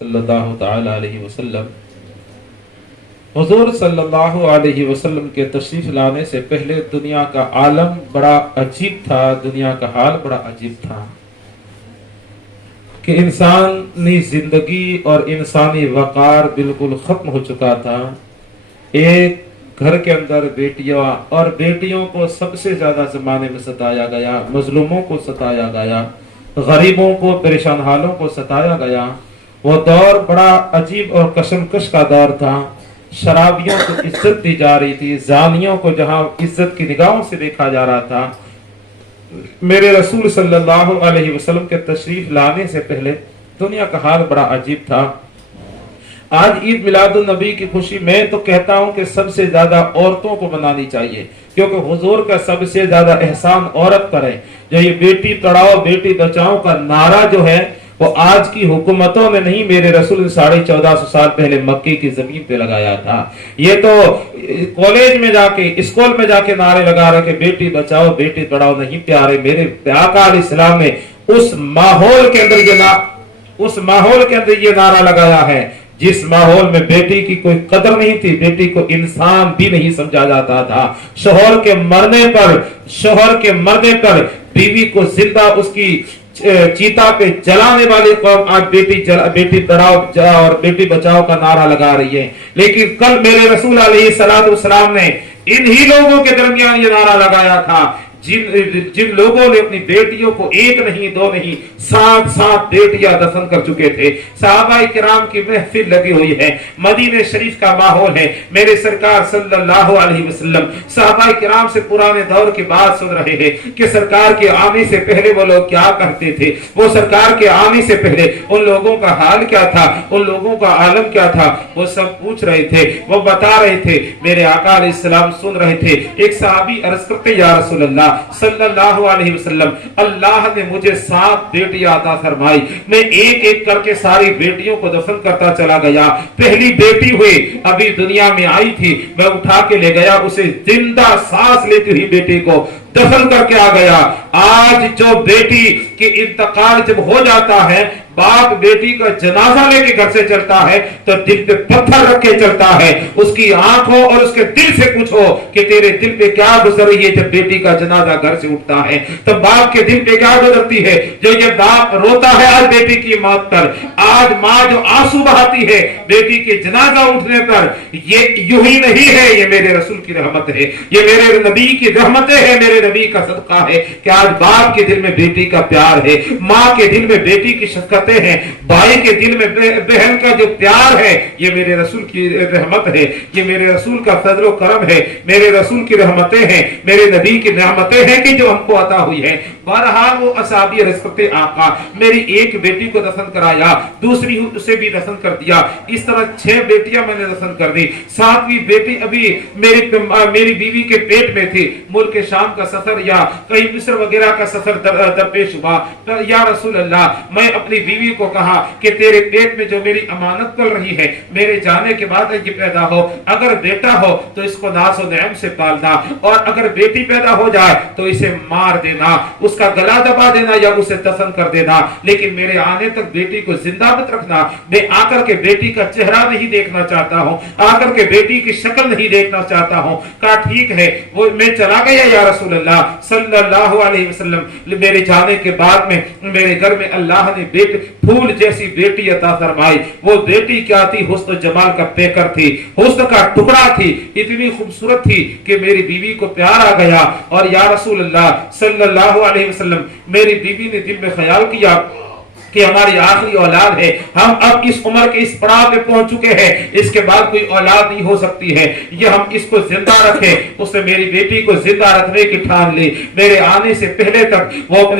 صلی اللہ تعالی علیہ وسلم۔ حضور صلی اللہ علیہ وسلم کے تشریف لانے سے پہلے دنیا کا عالم بڑا عجیب تھا، دنیا کا حال بڑا عجیب تھا کہ انسانی زندگی اور انسانی وقار بالکل ختم ہو چکا تھا۔ ایک گھر کے اندر بیٹیاں اور بیٹیوں کو سب سے زیادہ زمانے میں ستایا گیا، مظلوموں کو ستایا گیا، غریبوں کو، پریشان حالوں کو ستایا گیا۔ وہ دور بڑا عجیب اور کشمکش کا دور تھا۔ شرابیوں کو عزت دی جا رہی تھی، زانیوں کو جہاں عزت کی نگاہوں سے دیکھا جا رہا تھا۔ میرے رسول صلی اللہ علیہ وسلم کے تشریف لانے سے پہلے دنیا کا حال بڑا عجیب تھا۔ آج عید میلاد النبی کی خوشی میں تو کہتا ہوں کہ سب سے زیادہ عورتوں کو منانی چاہیے، کیونکہ حضور کا سب سے زیادہ احسان عورت پر ہے۔ جو یہ بیٹی پڑھاؤ بیٹی بچاؤ کا نعرہ جو ہے وہ آج کی حکومتوں نے نہیں، میرے رسول نے 1450 سال پہلے مکے کی زمین پہ لگایا تھا۔ یہ تو کالج میں جا کے، اسکول میں جا کے نعرے لگا رہے کہ بیٹی بچاؤ بیٹی پڑھاؤ نہیں پیارے میرے آقا علیہ السلام نے اس ماحول کے اندر یہ نعرہ لگایا ہے جس ماحول میں بیٹی کی کوئی قدر نہیں تھی، بیٹی کو انسان بھی نہیں سمجھا جاتا تھا۔ شوہر کے مرنے پر بیوی کو زندہ اس کی چیتا پہ جلانے والی قوم آج بیٹی پڑھاؤ اور بیٹی بچاؤ کا نعرہ لگا رہی ہے۔ لیکن کل میرے رسول علیہ السلام نے انہی لوگوں کے درمیان یہ نعرہ لگایا تھا جن لوگوں نے اپنی بیٹیوں کو ایک نہیں دو نہیں 7 بیٹیاں دفن کر چکے تھے۔ صحابہ کرام کی محفل لگی ہوئی ہے، مدینہ شریف کا ماحول ہے، میرے سرکار صلی اللہ علیہ وسلم صحابہ کرام سے پرانے دور کی بات سن رہے ہیں کہ سرکار کے آنے سے پہلے وہ لوگ کیا کرتے تھے، وہ سرکار کے آنے سے پہلے ان لوگوں کا حال کیا تھا، ان لوگوں کا عالم کیا تھا، وہ سب پوچھ رہے تھے، وہ بتا رہے تھے۔ میرے آقا علیہ السلام سن رہے تھے۔ ایک صحابی عرض کرتے یا رسول اللہ صلی اللہ علیہ وسلم، اللہ نے مجھے 7 بیٹیاں عطا فرمائی، میں ایک ایک کر کے ساری بیٹیوں کو دفن کرتا چلا گیا۔ پہلی بیٹی ہوئی ابھی دنیا میں آئی تھی، میں اٹھا کے لے گیا اسے زندہ سانس لیتی ہوئی بیٹی کو دفن کر کے آ گیا۔ آج جو بیٹی کی انتقال جب ہو جاتا ہے، باپ بیٹی کا جنازہ لے کے گھر سے چلتا ہے تو دل پہ پتھر رکھ کے چلتا ہے۔ اس کی آنکھوں اور اس کے دل سے پوچھو کہ تیرے دل پہ کیا گزر رہی ہے جب بیٹی کا جنازہ گھر سے اٹھتا ہے، تو باپ کے دل پہ کیا گزرتی ہے جو یہ باپ روتا ہے آج بیٹی کی موت پر، آج ماں جو آنسو بہاتی ہے بیٹی کے جنازہ اٹھنے پر۔ یہ یوں ہی نہیں ہے، یہ میرے رسول کی رحمت ہے، یہ میرے نبی کی رحمتیں ہے، میرے نبی کا صدقہ ہے کہ آج باپ کے دل میں بیٹی کا پیار ہے، ماں کے دل میں بیٹی کی شفقت ہیں، بھائی کے دل میں بہن کا جو پیار ہے، یہ میرے رسول کی رحمت ہے، یہ میرے رسول کا فضل و کرم ہے، میرے رسول کی رحمتیں ہیں، میرے نبی کی نعمتیں ہیں کہ جو ہم کو عطا ہوئی ہے۔ بہرحال وہ اصحابی عرض کرتے آقا میری ایک بیٹی کو دفن کرایا، دوسری اسے بھی دفن کر دیا، اس طرح 6 بیٹیاں میں نے دفن کر دی، 7ویں بیٹی ابھی میری بیوی کے پیٹ میں تھی۔ ملک شام کا سفر یا کہیں مصر وغیرہ کا سفر درپیش ہوا، یا رسول اللہ میں اپنی بیوی کو کہا کہ تیرے پیٹ میں جو میری امانت پل رہی ہے میرے جانے کے بعد یہ پیدا ہو، اگر بیٹا ہو تو اس کو ناز و نعم سے پالنا، اور اگر بیٹی پیدا ہو جائے تو اسے مار دینا، اس کا گلا دبا دینا یا اسے دفن کر دینا، لیکن میرے آنے تک بیٹی کو زندہ مت رکھنا، میں آ کر کے بیٹی کا چہرہ نہیں دیکھنا چاہتا ہوں، آ کر کے بیٹی کی شکل نہیں دیکھنا چاہتا ہوں۔ کہا ٹھیک ہے، وہ میں چلا گیا یا رسول اللہ صلی اللہ علیہ وسلم۔ میرے جانے کے بعد میں میرے گھر میں اللہ نے پھول جیسی بیٹی عطا فرمائی۔ وہ بیٹی کیا تھی؟ حسن و جمال کا پیکر تھی، حسن کا ٹکڑا تھی، اتنی خوبصورت تھی کہ میری بیوی کو پیار آ گیا۔ اور یا رسول اللہ صلی اللہ علیہ وسلم میری بیوی نے دل میں خیال کیا کہ ہماری آخری اولاد ہے، ہم اب اس عمر کے اس پڑاؤ پہ پہنچ چکے ہیں، اس کے بعد کوئی اولاد نہیں ہو سکتی ہے، یہ ہم اس کو زندہ رکھیں۔ اس نے میری بیٹی کو زندہ رکھنے کی ٹھان لی۔ میرے آنے سے پہلے تک وہ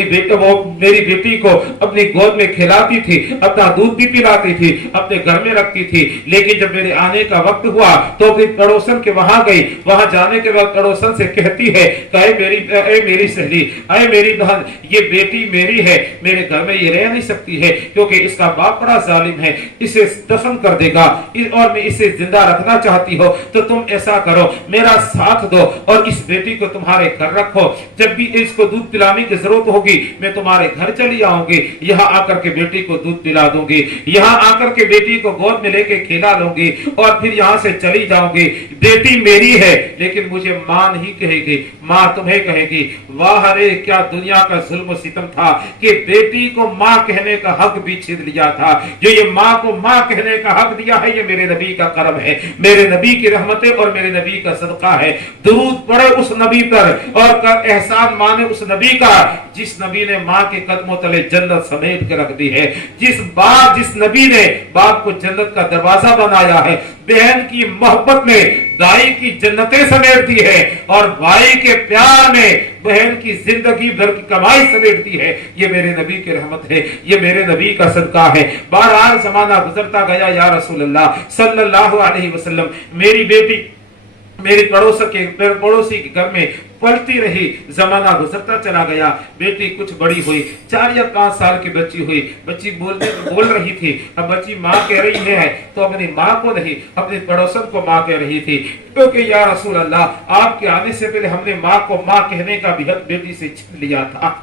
میری بیٹی کو اپنی گود میں کھلاتی تھی، اپنا دودھ بھی پلاتی تھی، اپنے گھر میں رکھتی تھی، لیکن جب میرے آنے کا وقت ہوا تو اپنی پڑوسن کے وہاں گئی، وہاں جانے کے بعد پڑوسن سے کہتی ہے کہ اے میری سہیلی، اے میری بہن، یہ بیٹی میری ہے، میرے گھر میں یہ رہ نہیں سکتی، सकती है, क्योंकि इसका बाप बड़ा जालिम है, इसे दफन कर देगा और मैं इसे जिंदा रखना चाहती हो तो तुम ऐसा करो, मेरा साथ दो और इस बेटी को तुम्हारे घर रखो, जब भी इसको दूध पिलाने की जरूरत होगी मैं तुम्हारे घर चली आऊंगी, यहाँ आकर के बेटी को दूध पिला दूंगी, यहाँ आकर के बेटी को गोद में लेके खिला लूंगी और फिर यहाँ से चली जाऊंगी। बेटी मेरी है लेकिन मुझे मां नहीं कहेगी, मां तुम्हें कहेगी। वाह रे, क्या दुनिया का जुल्म सितम था कि बेटी को मां कहने का हक भी छीन लिया था। जो ये मां को मां कहने का हक दिया है, ये मेरे नबी का करम है, मेरे नबी की रहमतें और मेरे नबी का सदका है। दुरूद पड़े उस नबी पर और एहसान माने उस नबी का जिस नबी ने मां के कदमों तले जन्नत समेट के रख दी है, जिस नबी ने बाप को जन्नत का दरवाजा बनाया है, बहन की मोहब्बत में दाई की जन्नतें समेट दी है और भाई के प्यार में बहन की जिंदगी भर की कमाई समेट दी है। ये मेरे नबी की रहमत है, ये मेरे नबी का सदका है। बहरहाल जमाना गुजरता गया, या रसूल अल्लाह सल्लल्लाहु अलैहि वसल्लम, मेरी बेटी मेरी पड़ोसी के घर में पलती रही, जमाना गुजरता चला गया, बेटी कुछ बड़ी हुई, 4 या 5 साल की बच्ची हुई, बच्ची बोल रही थी। अब बच्ची माँ कह रही है तो अपनी माँ को नहीं, अपने पड़ोसन को माँ कह रही थी, क्योंकि या रसूल अल्लाह, आपके आने से पहले हमने माँ को माँ कहने का भी हक बेटी से छीन लिया था।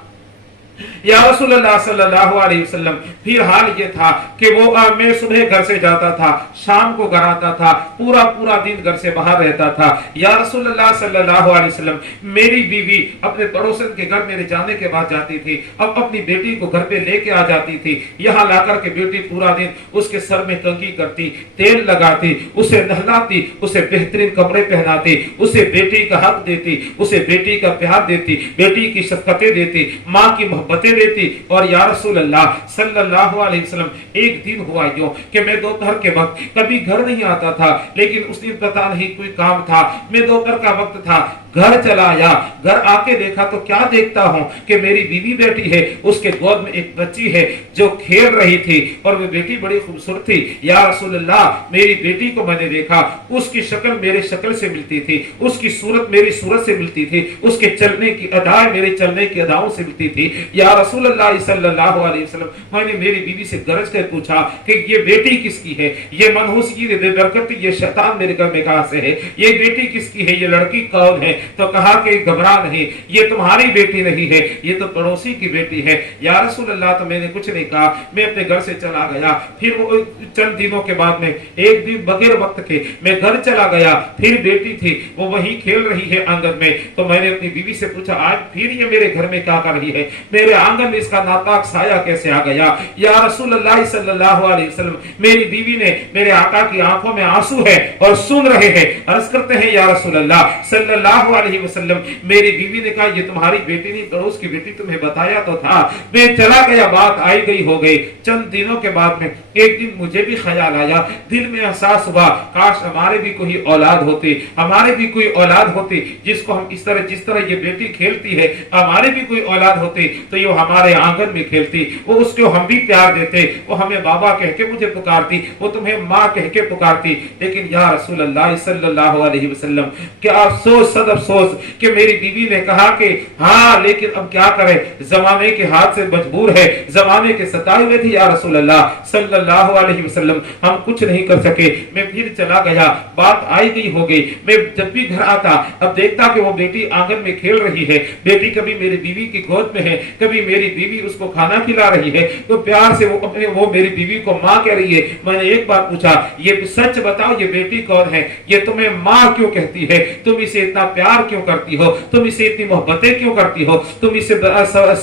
या रसूलुल्लाह सल्लल्लाहु अलैहि वसल्लम, फिर हाल ये था कि वो मैं सुबह घर से जाता था, शाम को घर आता था, पूरा दिन घर से बाहर रहता था। या रसूलुल्लाह सल्लल्लाहु अलैहि वसल्लम, मेरी बीवी अपने पड़ोसन के घर मेरे जाने के बाद जाती थी, अब अपनी बेटी को घर पे लेके आ जाती थी। यहाँ लाकर के बेटी पूरा दिन उसके सर में कंघी करती, तेल लगाती, उसे नहलाती, उसे बेहतरीन कपड़े पहनाती, उसे बेटी का हक देती, उसे बेटी का प्यार देती, बेटी की शफकतें देती, माँ की मोहब्बतें देती। और या रसूल अल्लाह सल्लल्लाहु अलैहि वसल्लम, एक दिन हुआ यूं कि मैं दोपहर के वक्त कभी घर नहीं आता था, लेकिन उस दिन पता नहीं कोई काम था, मैं दोपहर का वक्त था, घर चला आया, घर आके देखा तो क्या देखता हूँ कि मेरी बीवी बैठी है, उसके गोद में एक बच्ची है जो खेल रही थी और वो बेटी बड़ी खूबसूरत थी। या रसूल अल्लाह, मेरी बेटी को मैंने देखा, उसकी शक्ल मेरे शक्ल से मिलती थी, उसकी सूरत मेरी सूरत से मिलती थी, उसके चलने की अदाएं मेरे चलने की अदाओं से मिलती थी। या रसूल अल्लाह सल्लल्लाहु अलैहि वसल्लम, मैंने मेरी बीवी से गरज कर पूछा कि ये बेटी किसकी है, ये मनहूस की बेबरकत, ये शैतान मेरे घर में कहां से है, ये बेटी किसकी है, ये लड़की कौन है? तो कहा कि घबरा नहीं, ये तुम्हारी बेटी नहीं है, ये तो पड़ोसी की बेटी है। या रसूल अल्लाह, तो मैंने कुछ नहीं कहा, मैं अपने घर से चला गया। फिर वो चंद दिनों के बाद में एक दिन बगैर वक्त के मैं घर चला गया, फिर बेटी थी वो वही खेल रही है आंगन में। तो मैंने अपनी बीवी से पूछा, आज फिर ये मेरे घर में क्या कर रही है, मेरे आंगन में इसका नापाक साया कैसे आ गया? या रसूल अल्लाह सल्लल्लाहु अलैहि वसल्लम, मेरी बीवी ने, मेरे आका की आंखों में आंसू है और सुन रहे हैं, अर्ज करते हैं या रसूल अल्लाह सल्लल्लाहु अलैहि वसल्लम, मेरी बीवी ने कहा ये तुम्हारी बेटी नहीं, पड़ोस की बेटी, तुम्हें बताया तो था, मैं चला गया, बात आई गई हो गई। चंद दिनों के बाद में एक दिन मुझे भी ख्याल आया, दिल में एहसास हुआ, काश हमारे भी कोई औलाद होती, हमारे भी कोई औलाद होती जिसको हम इस तरह, जिस तरह ये बेटी खेलती है, हमारे भी कोई औलाद होती तो ये हमारे आंगन में खेलती, वो उसको हम भी प्यार देते, वो हमें बाबा कह के मुझे पुकारती, वो तुम्हें माँ कह के पुकारती। लेकिन या रसूल अल्लाह सल्लल्लाहु अलैहि वसल्लम, क्या अफसोस, सद अफसोस कि मेरी बीवी ने कहा कि हाँ, लेकिन अब क्या करें, जमाने के हाथ से मजबूर है, जमाने के सताए हुए थे या रसूल अल्लाह सल्लल्लाहु अलैहि वसल्लम, हम कुछ नहीं कर सके। मैं फिर चला गया, बात आई गई हो गई। मैं जब भी घर आता अब देखता कि वो बेटी आंगन में खेल रही है, बेटी कभी मेरी बीवी की गोद में है, कभी मेरी बीवी उसको खाना खिला रही है, तो प्यार से वो मेरी बीवी को माँ कह रही है। मैंने एक बार पूछा, ये सच बताओ ये बेटी कौन है, ये तुम्हें माँ क्यों कहती है, तुम इसे इतना प्यार क्यों करती हो, तुम इसे इतनी मोहब्बतें क्यों करती हो, तुम इसे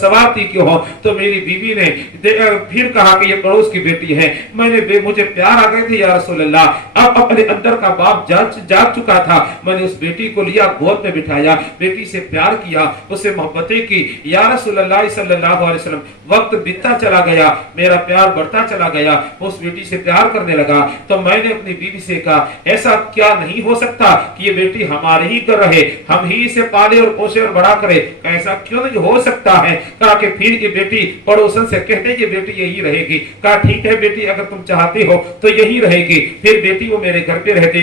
सवारती क्यों हो? तो मेरी बीवी ने फिर कहा कि ये पड़ोस की बेटी है। मुझे प्यार आ गए थे या रसूल अल्लाह, अब अपने अंदर का बाप जाग चुका था। मैंने उस बेटी को लिया, गोद में बिठाया, बेटी से प्यार किया, उससे मोहब्बतें की। या रसूल अल्लाह सल्लल्लाहु अलैहि वसल्लम, वक्त बीतता चला गया, मेरा प्यार बढ़ता चला गया, उस बेटी से प्यार करने लगा। तो मैंने अपनी बीवी से कहा, ऐसा क्या नहीं हो सकता कि ये बेटी हमारे ही घर रहे, हम ही इसे पाले और पोसे और बड़ा करे, ऐसा क्यों नहीं हो सकता है? कहा कि फिर ये बेटी पड़ोसन से कहते ये बेटी यही रहेगी। कहा ठीक है बेटी, अगर तुम चाहते हो तो यही रहेगी। फिर बेटी वो मेरे घर पे रहती,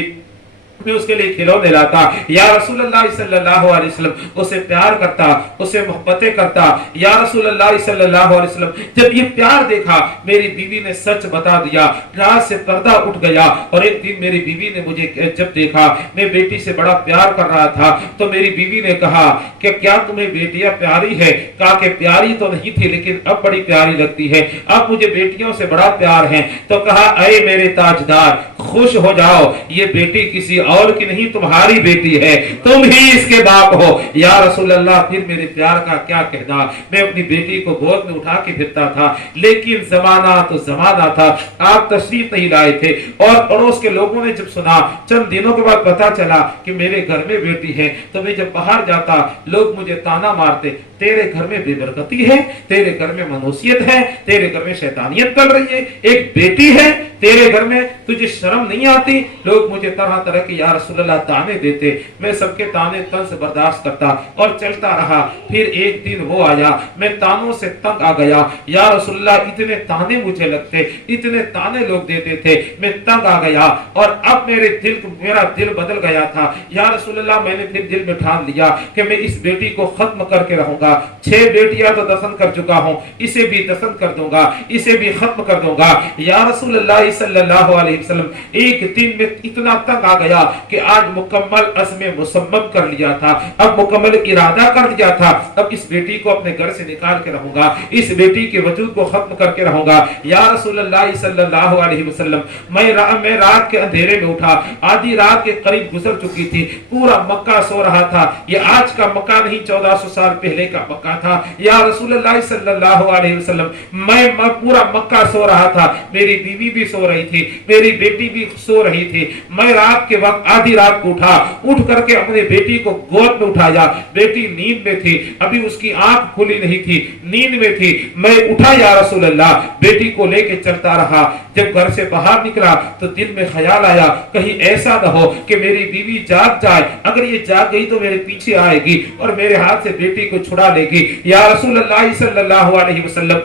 मैं उसके लिए खिलौने लाता, या रसूल अल्लाह सल्लल्लाहु अलैहि वसल्लम उसे प्यार करता, उसे मोहब्बतें करता। या रसूल अल्लाह सल्लल्लाहु अलैहि वसल्लम जब ये प्यार देखा, मेरी बीवी ने सच बता दिया, रात से पर्दा उठ गया। और एक दिन मेरी बीवी ने मुझे जब देखा मैं बेटी से बड़ा प्यार कर रहा था, तो मेरी बीवी ने कहा कि क्या तुम्हें बेटियां प्यारी है? कहा कि प्यारी तो नहीं थी, लेकिन अब बड़ी प्यारी लगती है, अब मुझे बेटियों से बड़ा प्यार है। तो कहा, अरे मेरे ताजदार, खुश हो जाओ, ये बेटी किसी और की नहीं, तुम्हारी बेटी है, तुम ही इसके बाप हो। या रसूल अल्लाह, फिर मेरे प्यार का क्या कहना, मैं अपनी बेटी को गोद में उठा के फिरता था। लेकिन जमाना तो जमाना था, आप तशरीफ नहीं लाए थे। और पड़ोस के लोगों ने जब सुना, चंद दिनों के बाद पता चला कि मेरे घर में बेटी है, तो मैं जब बाहर जाता लोग मुझे ताना मारते, तेरे घर में बेबरकती है, तेरे घर में मनूसियत है, तेरे घर में शैतानियत चल रही है, एक बेटी है तेरे घर में, तुझे शर्म नहीं आती? लोग मुझे तरह तरह के या रसूल अल्लाह ताने देते, मैं सबके ताने तन से बर्दाश्त करता और चलता रहा। फिर एक दिन वो आया, मैं तानों से तंग आ गया, या रसूल अल्लाह इतने ताने मुझे लगते, इतने ताने लोग देते थे, मैं तंग आ गया। और अब मेरा दिल बदल गया था। या रसूल अल्लाह, मैंने फिर दिल में ठान लिया कि मैं इस बेटी को खत्म करके रहूंगा। 6 बेटियां तो दफन कर चुका हूं, इसे भी दफन कर दूंगा, इसे भी खत्म कर दूंगा। या रसूल अल्लाह सल्लल्लाहु अलैहि वसल्लम एक दिन में इतना तंग आ गया कि आज मुकम्मल अज़्म मुसम्मम कर लिया था, अब मुकम्मल इरादा कर लिया था, अब इस बेटी को अपने घर से निकाल के रहूंगा, इस बेटी के वजूद को खत्म करके रहूंगा। या रसूल अल्लाह सल्लल्लाहु अलैहि वसल्लम, मैं रात के अंधेरे में उठा, आधी रात के करीब गुजर चुकी थी, पूरा मक्का सो रहा था। ये आज का मक्का नहीं, 1400 साल पहले का मक्का था। या रसूल अल्लाह सल्लल्लाहु अलैहि वसल्लम, मैं पूरा मक्का सो रहा था, मेरी बीवी भी सो रही थी, मेरी बेटी भी सो रही थी। मैं रात के वक्त आधी रात को उठा, उठ करके अपने बेटी को गोद में उठाया। बेटी नींद में थी, अभी उसकी आंख खुली नहीं थी, नींद में थी। मैं उठा, या रसूल अल्लाह, बेटी को लेके चलता रहा। जब घर से बाहर निकला तो दिल में ख्याल आया, कहीं ऐसा न हो कि मेरी बीवी जाग जाए, अगर ये जाग गई तो मेरे पीछे आएगी और मेरे हाथ से बेटी को छुड़ा लेगी। या रसूल अल्लाह सल्लल्लाहु अलैहि वसल्लम,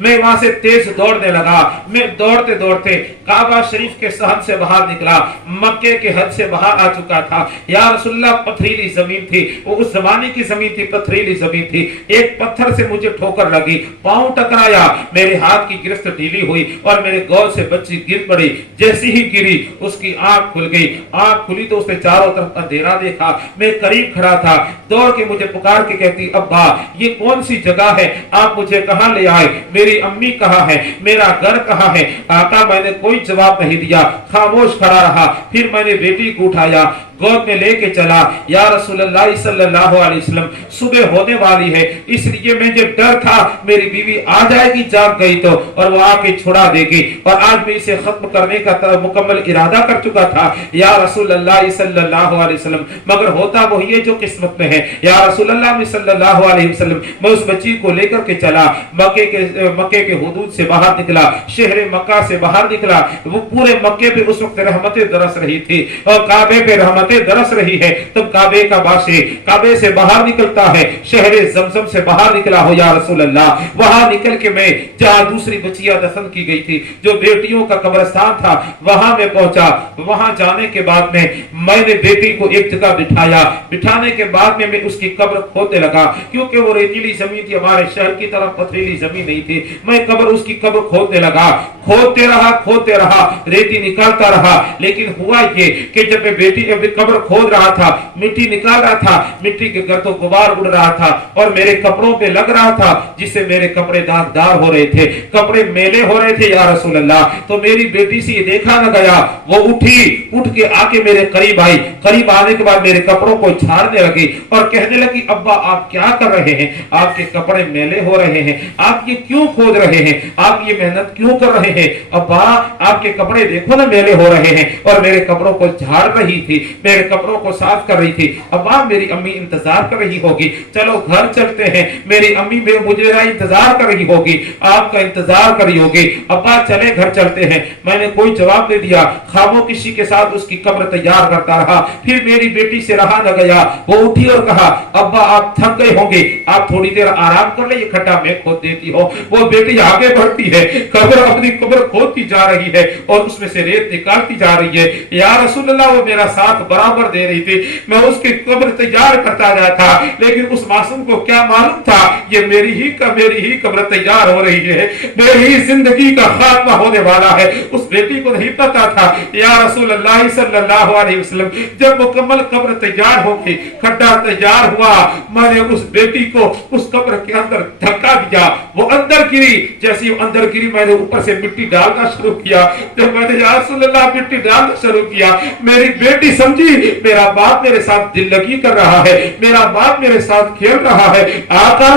मैं वहां से तेज दौड़ने लगा। मैं दौड़ते दौड़ते काबा शरीफ के सहन से बाहर निकला, मक्के के हद से बाहर आ चुका था। या रसूलुल्लाह, पथरीली जमीन थी, वो उस जमाने की जमीन थी, पथरीली जमीन थी। एक पत्थर से मुझे ठोकर लगी, पांव टकराया, मेरे हाथ की गिरफ्त ढीली हुई और मेरे गोद से बच्ची गिर पड़ी। जैसी ही गिरी उसकी आंख खुल गई, आंख खुली तो उसने चारों तरफ अंधेरा देखा। मैं करीब खड़ा था, दौड़ के मुझे पुकार के कहती, अब्बा ये कौन सी जगह है, आप मुझे कहां ले आए, मेरी अम्मी कहाँ है, मेरा घर कहाँ है? आका, मैंने कोई जवाब नहीं दिया, खामोश खड़ा रहा। फिर मैंने बेटी को उठाया, गोद में लेके चला। या रसूलुल्लाह सल्लल्लाहु अलैहि वसल्लम, सुबह होने वाली है, इसलिए मुझे डर था मेरी बीवी आ जाएगी जाग गई तो, और वो आके छुड़ा देगी। और आज मैं इसे खत्म करने का मुकम्मल इरादा कर चुका था। या रसूलुल्लाह सल्लल्लाहु अलैहि वसल्लम, मगर होता वही है जो किस्मत में है। या रसूलुल्लाह सल्लल्लाहु अलैहि वसल्लम, मैं उस बच्ची को लेकर के चला, मक्के के हुदूद से बाहर निकला, शहर मक्का से बाहर निकला। वो पूरे मक्के पे उस वक्त रहमतें दरस रही थी और काबे पे रहमतें दरस रही है। तब काबे का बादशाह काबे से बाहर निकलता है, शहर जमजम से बाहर निकला हो या रसूल अल्लाह। वहां निकल के मैं जहां दूसरी बच्चियां दफन की गई थी, जो बेटियों का कब्रिस्तान था, वहां मैं पहुंचा। वहां जाने के बाद में मैंने बेटी को एक जगह बिठाया। बिठाने के बाद में मैं उसकी कब्र खोदने लगा, क्योंकि वो रेतीली जमीन थी, हमारे शहर की तरफ पथरीली जमीन नहीं थी। मैं उसकी कब्र खोदने लगा, खोदते रहा, रेती निकालता रहा। लेकिन हुआ ये कि जब मैं बेटी कब्र खोद रहा था, मिट्टी निकाल रहा था, मिट्टी के गर्दो गुबार उड़ रहा था और मेरे कपड़ों पे लग रहा था, जिससे मेरे कपड़े दागदार हो रहे थे, कपड़े मेले हो रहे थे। या रसूल अल्लाह, तो मेरी बेटी से देखा न गया, वो उठ के आके मेरे करीब आई। करीब आने के बाद मेरे कपड़ों को झाड़ने लगी और कहने लगी, अब्बा आप क्या कर रहे हैं, आपके कपड़े मेले हो रहे हैं, आप ये क्यों खोद रहे हैं, आप ये मेहनत क्यों कर रहे हैं? अब्बा आपके कपड़े देखो ना मेले हो रहे हैं। और मेरे कपड़ों को झाड़ रही थी, मेरे कपड़ों को साफ कर रही थी। अब्बा मेरी अम्मी इंतजार कर रही होगी, चलो घर चलते हैं, मेरी अम्मी मुझे इंतजार कर रही होगी, आपका इंतजार कर रही होगी, अब्बा चले घर चलते हैं। मैंने कोई जवाब नहीं दिया, खामोशी के साथ उसकी कब्र तैयार करता रहा। फिर मेरी बेटी से रहा न गया, वो उठी और कहा, अब्बा आप थक गए होंगे, आप थोड़ी देर आराम कर ले, ये खड्डा मैं खोद देती हूँ। वो बेटी आगे बढ़ती है, कब्र अपनी कब्र खोदती जा रही है और उसमें से रेत निकालती जा रही है। या रसूल अल्लाह, वो मेरा साथ बराबर दे रही थी, मैं उसकी कब्र तैयार करता गया था, लेकिन उस मासूम को क्या मालूम था ये मेरी ही कब्र तैयार हो रही है, मेरी ही जिंदगी का खात्मा होने वाला है। उस बेटी को नहीं पता था। या रसूल अल्लाह सल्लल्लाहु अलैहि वसल्लम, जब मुकम्मल कब्र तैयार हो गई, खड्डा तैयार हुआ, मैंने उस बेटी को उस कब्र के अंदर धक्का दिया, वो अंदर गिरी। जैसे वो अंदर गिरी, मैंने ऊपर से मिट्टी डालना शुरू किया। जब मैंने या रसूल अल्लाह मिट्टी डालना शुरू किया, मेरी बेटी समझी मेरा बाप मेरे साथ दिल लगी कर रहा है, मेरा बाप मेरे साथ खेल रहा है। आका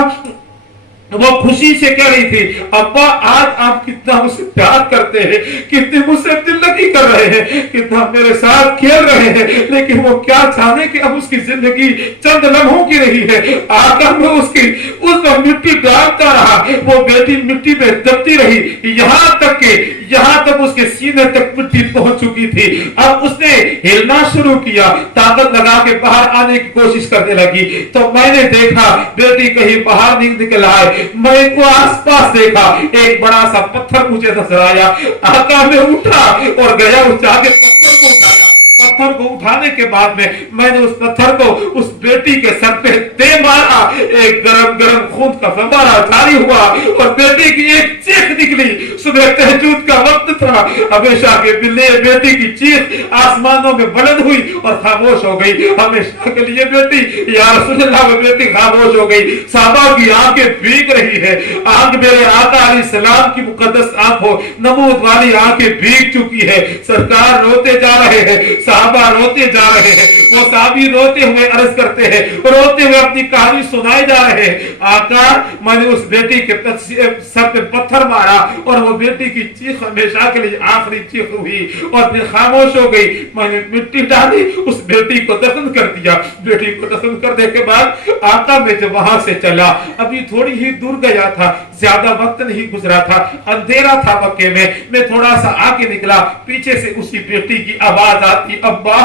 वो खुशी से कह रही थी, अब्बा आज आप कितना मुझसे प्यार करते हैं, कितनी मुझसे दिल लगी कर रहे हैं, कितना मेरे साथ खेल रहे हैं, लेकिन वो क्या जाने कि अब उसकी जिंदगी चंद लम्हों की रही है। आकर मैं उसकी उस पर मिट्टी डालता रहा, वो बेटी मिट्टी में दबती रही, यहाँ तक उसके सीने तक मिट्टी पहुंच चुकी थी। अब उसने हिलना शुरू किया, ताकत लगा के बाहर आने की कोशिश करने लगी, तो मैंने देखा बेटी कहीं बाहर नहीं निकल आए। मैं को आसपास देखा, एक बड़ा सा पत्थर मुझे नजर आया। आका में उठा और गया, उस जाके पत्थर को उठाया। पत्थर को उठाने के बाद में मैंने उस पत्थर को उस बेटी के सर पे दे मारा, एक गरम गरम खून का फव्वारा जारी हुआ और बेटी की एक चीख निकली। सुबह तहज्जुद का वक्त था, हमेशा के लिए बेटी की चीख आसमानों में बुलंद हुई और खामोश हो गई। हमेशा के लिए बेटी, या रसूल अल्लाह, में बेटी खामोश हो गई। साहबा की आंखें भीग रही है, आंख मेरे आका अलैहिस्सलाम की मुकद्दस आंखों नमूद वाली आंखें भीग चुकी है। सरकार रोते जा रहे हैं, साहबा रोते जा रहे हैं, वो साहबी रोते हुए अर्ज करते हैं, रोते हुए अपनी कहानी सुनाए जा रहे हैं। आका, मैंने उस बेटी के सर पे पत्थर मारा और वो बेटी की चीख हमेशा के लिए आखिरी चीख हुई और फिर खामोश हो गई। मैंने मिट्टी डाली, उस बेटी को दफन कर दिया। बेटी को दफन करने के बाद आका मैं जब वहां से चला, अभी थोड़ी ही दूर गया था, ज्यादा वक्त नहीं गुजरा था, अंधेरा था मक्के में, मैं थोड़ा सा आगे निकला, पीछे से उसी बेटी की आवाज आती, अब्बा।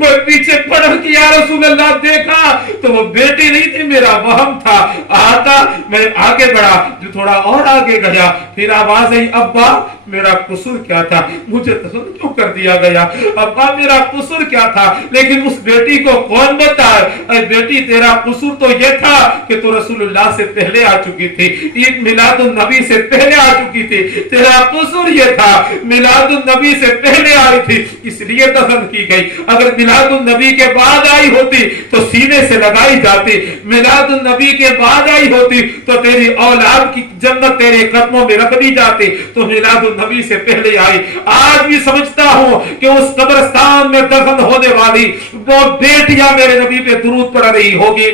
मैं पीछे पढ़ के या रसूल अल्लाह देखा तो वो बेटी नहीं थी, मेरा वहम था। आका मैं आगे बढ़ा, जो थोड़ा और आगे गया, फिर आवाज आई, अब्बा मेरा कसूर क्या था, मुझे दफन क्यों कर दिया गया, अब्बा मेरा कसूर क्या था। लेकिन उस बेटी को कौन बताए, बेटी तेरा कसूर तो ये था कि तू रसूलुल्लाह से पहले आ चुकी थी, ईद मिलादुन नबी से पहले आ चुकी थी, तेरा कसूर ये था मिलादुन नबी से पहले आई थी, इसलिए दफन की गई। अगर मिलादुन नबी के बाद आई होती तो सीने से लगाई जाती, मिलादुन नबी के बाद आई होती तो तेरी औलाद की जन्नत तेरे कदमों में रख दी जाती, तो मिलादुन नबी से पहले आई। आज भी समझता हूं कि उस कब्रिस्तान में दफन होने वाली वो बेटियां मेरे नबी पे दुरूद पढ़ रही होगी।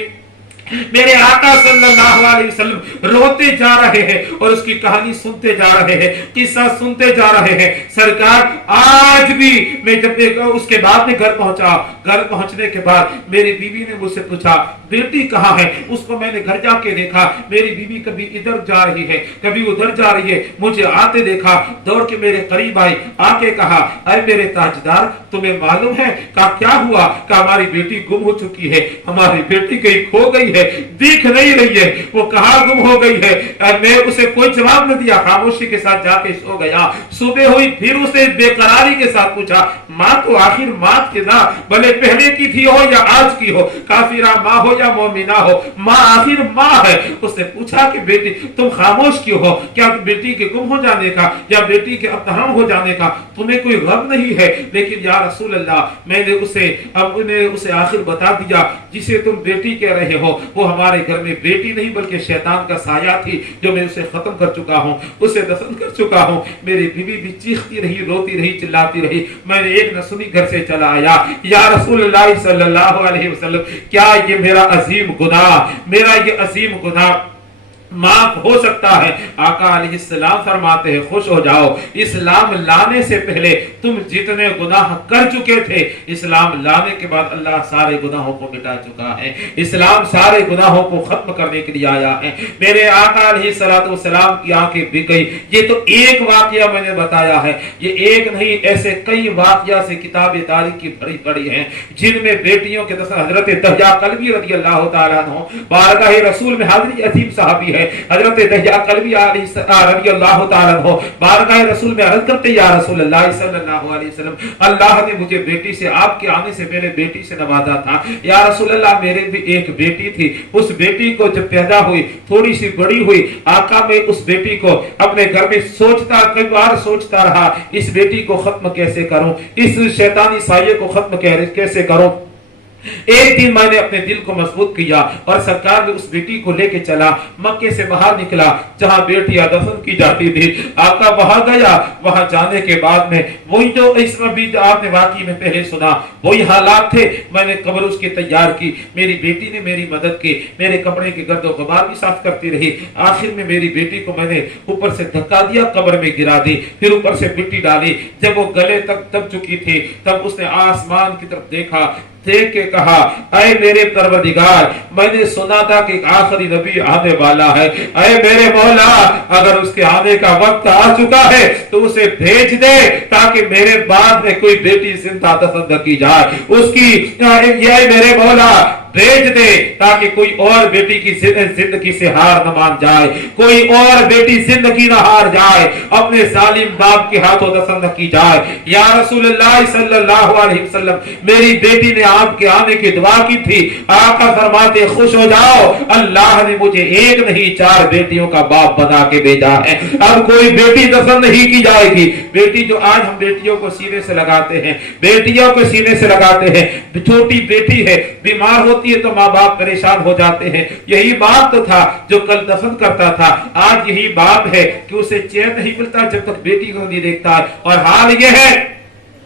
मेरे आका सल्लल्लाहु अलैहि वसल्लम रोते जा रहे हैं और उसकी कहानी सुनते जा रहे हैं, किस्सा सुनते जा रहे हैं। सरकार आज भी मैं जब उसके बाद में घर पहुंचा, घर पहुंचने के बाद मेरी बीवी ने मुझसे पूछा बेटी कहाँ है। उसको मैंने घर जाके देखा, मेरी बीवी कभी इधर जा रही है, कभी उधर जा रही है। मुझे आते देखा, दौड़ के मेरे करीब आई, आके कहा अरे मेरे ताजदार तुम्हें मालूम है का क्या हुआ, का हमारी बेटी गुम हो चुकी है, हमारी बेटी कहीं खो गई है, दिख नहीं रही है, वो कहाँ गुम हो गई है। मैं उसे कोई जवाब न दिया, खामोशी के साथ जाके सो गया। सुबह हुई, फिर उसे बेकरारी के साथ पूछा माँ तो आखिर माँ के ना, भले पहले की थी हो या आज की हो, काफिरा माँ हो या मोमिना हो, माँ आखिर माँ है। उसने पूछा कि बेटी तुम खामोश क्यों हो, क्या बेटी के गुम हो जाने का या बेटी के अपहरण हो जाने का तुम्हें कोई गम नहीं है। लेकिन या रसूल अल्लाह मैंने उसे आखिर बता दिया, जिसे तुम बेटी कह रहे हो वो हमारे घर में बेटी नहीं बल्कि शैतान का साया थी, जो मैं उसे खत्म कर चुका हूँ, उसे दफन कर चुका हूँ। मेरी बीवी भी चीखती रही, रोती रही, चिल्लाती रही। मैंने एक न सुनी घर से चला आया, या रसूलुल्लाह सल्लल्लाहु अलैहि वसल्लम क्या ये मेरा अजीम गुनाह, मेरा ये अजीम गुनाह माफ हो सकता है। आका अलैहिस्सलाम फरमाते हैं खुश हो जाओ, इस्लाम लाने से पहले तुम जितने गुनाह कर चुके थे, इस्लाम लाने के बाद अल्लाह सारे गुनाहों को मिटा चुका है। इस्लाम सारे गुनाहों को खत्म करने के लिए आया है। मेरे आका अलैहिस्सलाम की आंखें बिक गई। ये तो एक वाकया मैंने बताया है, ये एक नहीं ऐसे कई वाकया से किताब तारीख की भरी पड़ी है, जिनमें बेटियों के हजरत दहिया कल्बी रज़ियल्लाहु ताला अन्हु बारगाह रसूल में हाजिरी अजीब साहबी है, है। हजरत दहिया कल्बी रज़ी अल्लाह ताला अन्हु बारगाह रसूल में अर्ज करते, या रसूल अल्लाह सल्लल्लाहु अलैहि वसल्लम, अल्लाह ने मुझे बेटी से, आपके आने से पहले बेटी से नवाजा था। या रसूल अल्लाह, मेरे भी एक बेटी थी, उस बेटी को जब पैदा हुई, थोड़ी सी बड़ी हुई, आका में उस बेटी को अपने घर में सोचता, कई बार सोचता रहा, इस बेटी को खत्म कैसे करूं, इस शैतानी साये को खत्म कैसे करूं। एक दिन मैंने अपने दिल को मजबूत किया और सरकार में उस बेटी को लेके चला, मक्के से बाहर निकला जहां बेटियां दफन की जाती थी। आका वहां गया, वहां जाने के बाद में वही जो इसमें भी आपने वाकई में पहले सुना, वही हालात थे। मैंने कब्र उसकी तैयार की, मेरी बेटी ने मेरी मदद की, मेरे कपड़े के गर्दो गुबार भी साफ करती रही। आखिर में मेरी बेटी को मैंने ऊपर से धक्का दिया, कब्र में गिरा दी, फिर ऊपर से मिट्टी डाली। जब वो गले तक दब चुकी थी, तब उसने आसमान की तरफ देखा, देख के कहा, ऐ मेरे परवरदिगार, मैंने सुना था कि आखिरी नबी आने वाला है, ऐ मेरे मौला, अगर उसके आने का वक्त आ चुका है तो उसे भेज दे, ताकि मेरे बाद में कोई बेटी जिंदा दफन न की जाए। उसकी ये मेरे मौला भेज दे, ताकि कोई और बेटी की जिंदगी से हार न मान जाए, कोई और बेटी जिंदगी न हार जाए, अपने जालिम बाप के हाथों दफन न की जाए। या रसूलुल्लाह सल्लल्लाहु अलैहि वसल्लम, मेरी बेटी ने आपके आने की दुआ की थी। आका फरमाते, खुश हो जाओ, अल्लाह ने मुझे एक नहीं 4 बेटियों का बाप बना के भेजा है। अब कोई बेटी दफन नहीं की जाएगी। बेटी जो आज हम बेटियों को सीने से लगाते हैं, बेटियों को सीने से लगाते हैं, छोटी बेटी है, बीमार होती है तो माँ बाप परेशान हो जाते हैं। यही बाप तो था जो कल दफन करता था, आज यही बाप है कि उसे चैन नहीं मिलता जब तक बेटी को नहीं देखता। और हाल ये है,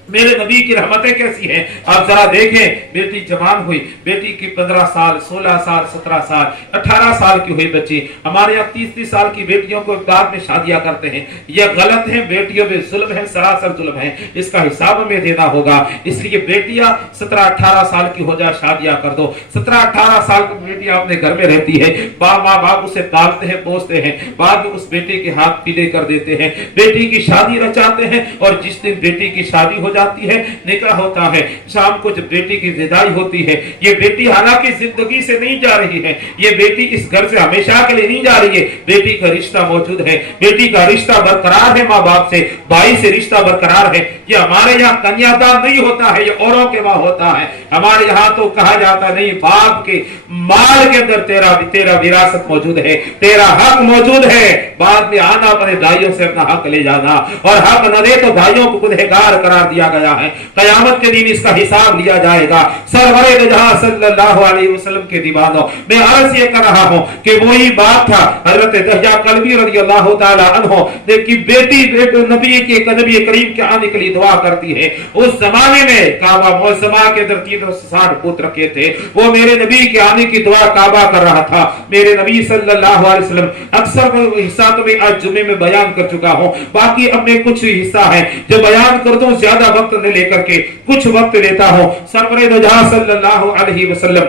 मेरे नबी की रहमतें कैसी हैं, आप जरा देखें। बेटी जवान हुई, बेटी की 15 साल, 16 साल, 17 साल, 18 साल की हुई बच्ची। हमारे यहाँ 30-30 साल की बेटियों को बाद में शादियां करते हैं। यह गलत है, बेटियों में जुल्म है, सरासर जुल्म है, इसका हिसाब हमें देना होगा। इसलिए बेटियां 17-18 साल की हो जाए, शादियां कर दो। 17-18 साल की बेटियां अपने घर में रहती है, माँ बाप उसे पालते हैं, पोसते हैं, बाद में उस बेटी के हाथ पीले कर देते हैं, बेटी की शादी रचाते हैं। और जिस दिन बेटी की शादी हो जाती है, निकाह होता है, शाम को जब बेटी की विदाई होती है, ये बेटी हालांकि जिंदगी से नहीं जा रही है, ये बेटी इस घर से हमेशा के लिए नहीं जा रही है, बेटी का रिश्ता मौजूद है, बेटी का रिश्ता बरकरार है, माँ बाप से, भाई से रिश्ता बरकरार है। ये हमारे यहाँ कन्यादान नहीं होता है, ये औरों के वहां होता है। हमारे यहाँ तो कहा जाता नहीं, बाप के माल के अंदर तेरा विरासत मौजूद है, तेरा हक मौजूद है, बाद में आना अपने भाइयों से अपना हक ले जाना, और हक न दे तो भाइयों को गुनहगार करार दिया गया है। कयामत के दिन इसका हिसाब लिया जाएगा। सरवरे दो जहां सल्लल्लाहु अलैहि वसल्लम के दीवानों, मैं अर्ज ये कर रहा हूं कि वही बात था, हजरत दहिया कल्बी रज़ियल्लाहु ताला अन्हु की बेटी नबी करीम के आने के लिए दुआ करती है। उस जमाने में काबा मौसमा के अंदर 360 पुत्र रखे थे, वो मेरे नबी के आने की दुआ काबा कर रहा था। मेरे नबी सल्लल्लाहु अलैहि वसल्लम अक्सर हिस्सा तो मैं आज जुमे में बयान कर चुका हूं, बाकी अब मैं कुछ हिस्सा है जो बयान कर दूं, ज्यादा वक्त न लेकर के कुछ वक्त लेता हूं। सरवरे दो जहां सल्लल्लाहु अलैहि वसल्लम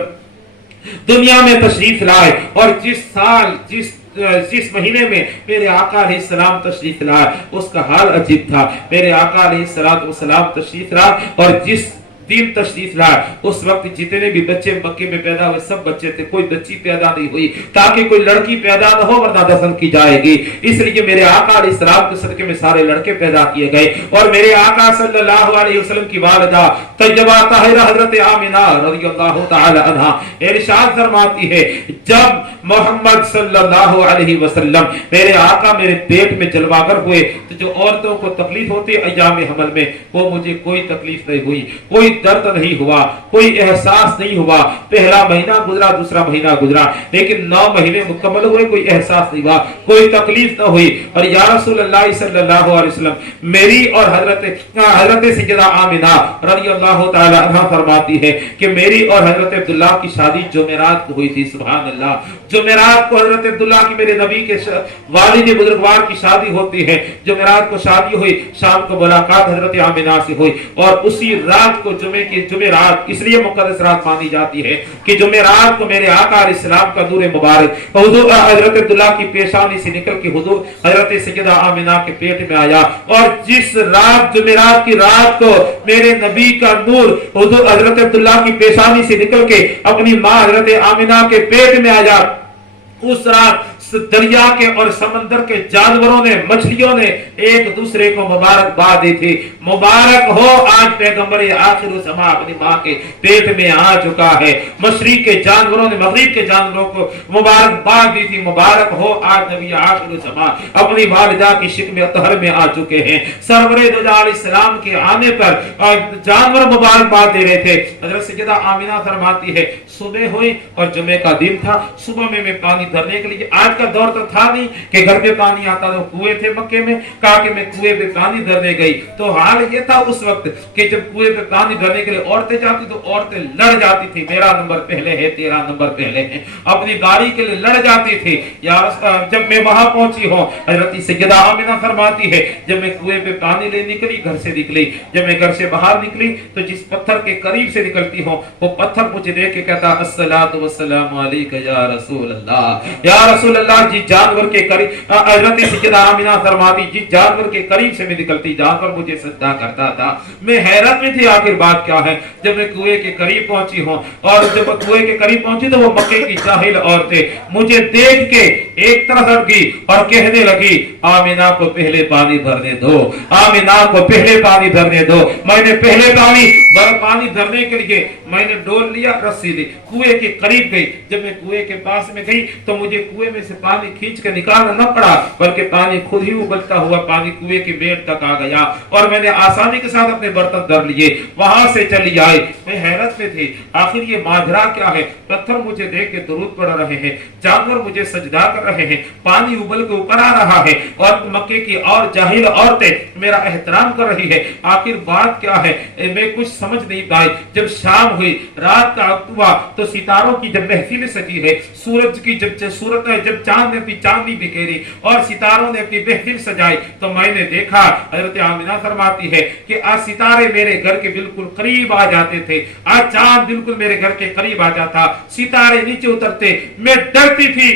दुनिया में तशरीफ लाए, और जिस महीने में मेरे आका अलैहिस्सलाम तशरीफ लाए, उसका हाल अजीब था। मेरे आका अलैहिस्सलाम तशरीफ लाए, और जिस दिन तशरीफ लाए, उस वक्त जितने भी बच्चे मक्के में पैदा हुए सब बच्चे थे, कोई बच्ची पैदा नहीं हुई, ताकि कोई लड़की पैदा न हो, वरना दफन की जाएगी। इसलिए मेरे आका अलैहिस्सलाम के सदके में सारे लड़के पैदा किए गए। और मेरे आका सल्लल्लाहु अलैहि वसल्लम की वालिदा तैयबा ताहिरा हजरत आमिना रज़ियल्लाहु ताला अन्हा इरशाद फरमाती है, जब मोहम्मद सल्लल्लाहु अलैहि वसल्लम मेरे आका मेरे पेट में जलवागर हुए, तो जो औरतों को तकलीफ होती है अय्याम हमल में, वो मुझे कोई तकलीफ नहीं हुई, कोई दर्द नहीं हुआ, कोई एहसास नहीं हुआ। पहला महीना गुजरा, दूसरा महीना गुजरा, लेकिन 9 महीने मुकम्मल हुए, कोई एहसास नहीं हुआ, कोई तकलीफ न हुई। और या रसूलुल्लाह सल्लल्लाहु अलैहि वसल्लम मेरी और हजरत सैयदा आमिना रज़ियल्लाहु ताला अन्हा फरमाती है कि मेरी और हजरत अब्दुल्लाह की शादी जुमेरात को हुई थी। सुभान अल्लाह, जुमेरात को हजरत अब्दुल्लाह की मेरे नबी के वालिद बुजुर्गवार की शादी होती है। जुमेरात को शादी हुई, शाम को मुलाकात हजरत आमिना से हुई, और उसी रात को जुमेरात इसलिए मुकद्दस रात मानी जाती है कि जुमेरात को मेरे आका अलैहिस्सलाम का नूर मुबारक हुजूर हजरत अब्दुल्लाह की पेशानी से निकल के हुजूर हजरत सैयदा आमिना के पेट में आया। और जिस रात जुमेरात की रात को मेरे नबी का नूर हुजूर हजरत अब्दुल्लाह की पेशानी से निकल के अपनी मां हजरत आमिना के पेट में आया, उस रात دریا کے اور سمندر کے جانوروں نے, مچھلیوں نے ایک دوسرے کو मुबारकबाद दी थी. मुबारक हो आज पैगंबर आखिर ज़मां अपनी माँ के पेट में आ चुका है. मशरिक के जानवरों ने मगरिब के जानवरों को मुबारकबाद दी थी. मुबारक हो आज नबी आखिर ज़मां अपनी वालिदा की शिक्म अतहर में आ चुके हैं. सरवरे दो अलैहिस्सलाम के आने पर जानवर मुबारकबाद दे रहे थे. हजरत सैयदा आमिना फरमाती है सुबह हुई और जुमे का दिन था. सुबह में मैं पानी भरने के लिए, आज का दौर तो था नहीं कि घर में पानी आता, तो कुएं थे मक्के में, कहा कि मैं कुएं पे पानी भरने गई. तो हाल ये था उस वक्त कि जब कुएं पे पानी भरने के लिए औरतें जाती तो औरतें लड़ जाती थी, मेरा नंबर पहले है, तेरा नंबर पहले है, अपनी बारी के लिए लड़ जाती थी. यार जब मैं वहां पहुंची हूँ, हजरत सैयदा आमिना फरमाती है जब मैं कुएं पे पानी ले निकली, घर से निकली, जब मैं घर से बाहर निकली तो जिस पत्थर के करीब से निकलती हूँ वो पत्थर मुझे देख के कहता अस्सलातु वस्सलामु अलैका या रसूल अल्लाह. या रसूल अल्लाह, जिस जानवर के करीब, हजरत सैयदा आमिना फरमाती जिस जानवर के करीब से मैं निकलती जानवर मुझे सजदा करता था. मैं हैरत में थी आखिर बात क्या है. जब मैं कुएं के करीब पहुंची हूँ और जब कुएं के करीब पहुंची तो वो मक्के की जाहिल औरतें मुझे देख के एक तरफ हट गई और कहने लगी आमिना को पहले पानी भरने दो, आमिना को पहले पानी भरने दो. मैंने पहले पानी भरने के लिए मैंने डोल लिया, रस्सी ली, कुएं के करीब गई. जब मैं कुएं के पास में गई तो मुझे कुएं में से पानी खींच कर निकालना न पड़ा, बल्कि पानी खुद ही उबलता हुआ पानी कुएं के बेड तक आ गया और मैंने आसानी के साथ अपने बर्तन धर लिए, वहां से चली आई. मैं हैरत में थी आखिर ये माजरा क्या है. पत्थर मुझे देख के दुरूद पढ़ रहे हैं, जानवर मुझे सजदा कर रहे हैं, पानी उबल के ऊपर आ रहा है और मक्के की और जाहिल औरतें मेरा एहतराम कर रही है. आखिर बात क्या है, मैं कुछ समझ नहीं पाई. जब शाम हुई, रात का वक्त हुआ तो सितारों की जब महफिल सजी है, सूरज की जब सूरत है, जब चांद ने अपनी चांदनी बिखेरी और सितारों ने अपनी महफिल सजाई तो मैंने देखा, हजरत आमिना फरमाती है कि आज सितारे मेरे घर के बिल्कुल करीब आ जाते थे, आज चांद बिल्कुल मेरे घर के करीब आ जाता, सितारे नीचे उतरते, मैं डरती थी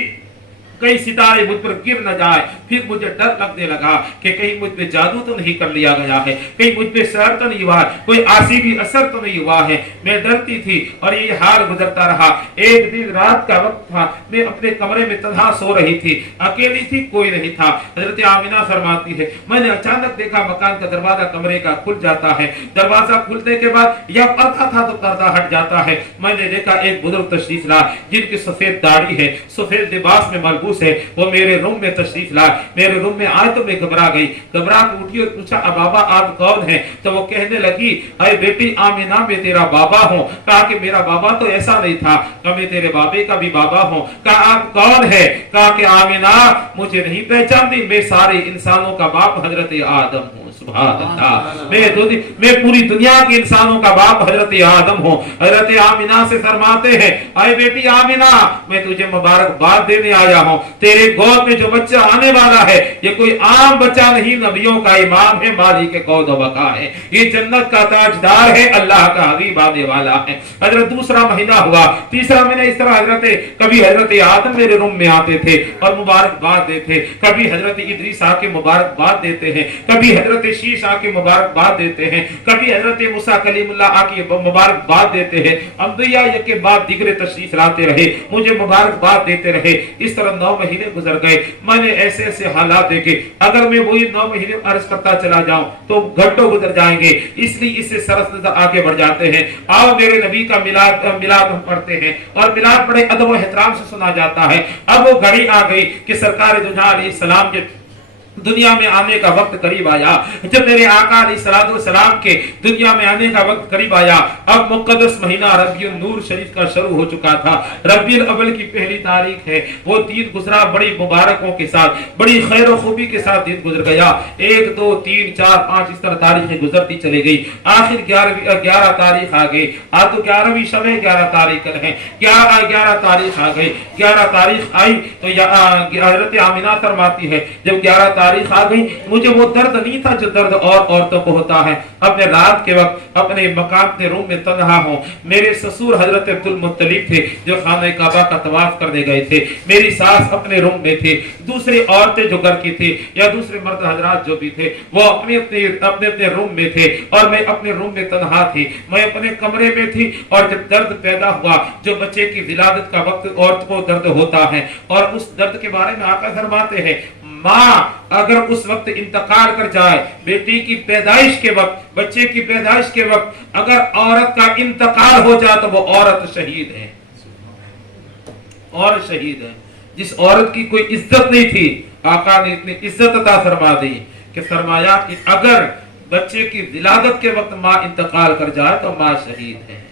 कहीं सितारे मुझ पर गिर न जाए. फिर मुझे डर लगने लगा कि कहीं मुझ पे जादू तो नहीं कर लिया गया है, कहीं मुझ पे शर तो नहीं हुआ है, कोई आसिबी असर तो नहीं हुआ है. मैं डरती थी और ये हाल गुजरता रहा. एक दिन रात का वक्त था, मैं अपने कमरे में तन्हा सो रही थी, अकेली थी, कोई नहीं था. हजरत आमिना फरमाती है मैंने अचानक देखा मकान का दरवाजा कमरे का खुल जाता है. दरवाजा खुलने के बाद या पर्दा था तो पर्दा हट जाता है. मैंने देखा एक बुजुर्ग तशरीफ ला जिनकी सफेद दाढ़ी है, सफेद लिबास में मलबूस है, वो मेरे रूम में तशरीफ ला. मेरे रूम में आए तो मैं घबरा गई, घबरा के उठी और पूछा अब बाबा आप कौन है. तो वो कहने लगी अरे बेटी आमिना मैं तेरा बाबा हूँ. कहा कि मेरा बाबा तो ऐसा नहीं था. कहा मैं तेरे बाबे का भी बाबा हूँ. कहा आप कौन है. कहा कि आमिना मुझे नहीं पहचानती, मैं सारे इंसानों का बाप हजरत आदम हूँ. सुभान अल्लाह, मैं पूरी दुनिया के इंसानों का बाप हजरत आदम हूँ. हजरत आमिना से फरमाते हैं अरे बेटी आमिना मैं तुझे मुबारकबाद देने आया हूँ. तेरे गोद में जो बच्चा आने वाला है ये कोई आम बच्चा नहीं, नबियों का इमाम है, मालिक कौद व बका है, ये जन्नत का ताजदार है, अल्लाह का हबीब आने वाला है. हजरत दूसरा महीना हुआ, तीसरा महीना इस तरह कभी हजरत आदम मेरे रूम में आते थे और मुबारकबाद देते, कभी हजरत इदरीस आके मुबारकबाद देते हैं, कभी हजरत शीश आके मुबारकबाद देते हैं, कभी हजरत मूसा कलीमुल्लाह आके मुबारकबाद देते हैं. अंबिया के बाद दिगरे तशरीफ लाते रहे, मुझे मुबारकबाद देते रहे. इस तरह 9 महीने गुजर गए. मैंने ऐसे ऐसे हालात देखे, अगर मैं वही 9 महीने अर्ज करता चला जाऊं तो घंटों गुजर जाएंगे, इसलिए इससे सरस आगे बढ़ जाते हैं. आओ मेरे नबी का मिलाद हम पढ़ते हैं और मिलाद बड़े अदब और एहतराम से सुना जाता है. अब वो घड़ी आ गई कि सरकार दो जहां अलैहिस्सलाम के दुनिया में आने का वक्त करीब आया. जब मेरे आका अलैहिस्सलाम के दुनिया में आने का वक्त करीब आया, अब मुक़द्दस महीना रबीउन नूर शरीफ का शुरू हो चुका था. रबीउल अव्वल की पहली तारीख है. वो दिन गुजरा बड़ी मुबारकों के साथ, बड़ी खैर खूबी के साथ दिन गुजर गया. 1 2 3 4 5 इस तरह तारीखें गुजरती चली गई. आखिर 11 तारीख आ गई. आज तो 11वीं शब है, 11 तारीख है, 11 तारीख आ गई. 11 तारीख आई तो हजरत आमिना फरमाती है जब 11 तारीख आ गई, मुझे वो दर्द नहीं था जो दर्द और औरतों को होता है। अब मैं रात के वक्त अपने मकान अपने रूम में तन्हा हूँ। मेरे ससुर हजरत अब्दुल मुत्तलिब थे जो खाने काबा का तवाफ करने गए थे, मेरी सास अपने रूम में थे, दूसरी औरतें जो घर की थी या दूसरे मर्द हजरात जो भी थे वो अपने अपने रूम में थे और मैं अपने रूम में तन्हा थी। मैं अपने कमरे में थी और जब दर्द पैदा हुआ, जो बच्चे की विलादत का वक्त औरत को दर्द होता है, और उस दर्द के बारे में आका फरमाते हैं माँ अगर उस वक्त इंतकाल कर जाए, बेटी की पैदाइश के वक्त, बच्चे की पैदाइश के वक्त अगर औरत का इंतकाल हो जाए तो वो औरत शहीद है, और शहीद है। जिस औरत की कोई इज्जत नहीं थी, आका ने इतनी इज्जत अता फरमा दी कि फरमाया कि अगर बच्चे की विलादत के वक्त माँ इंतकाल कर जाए तो माँ शहीद है,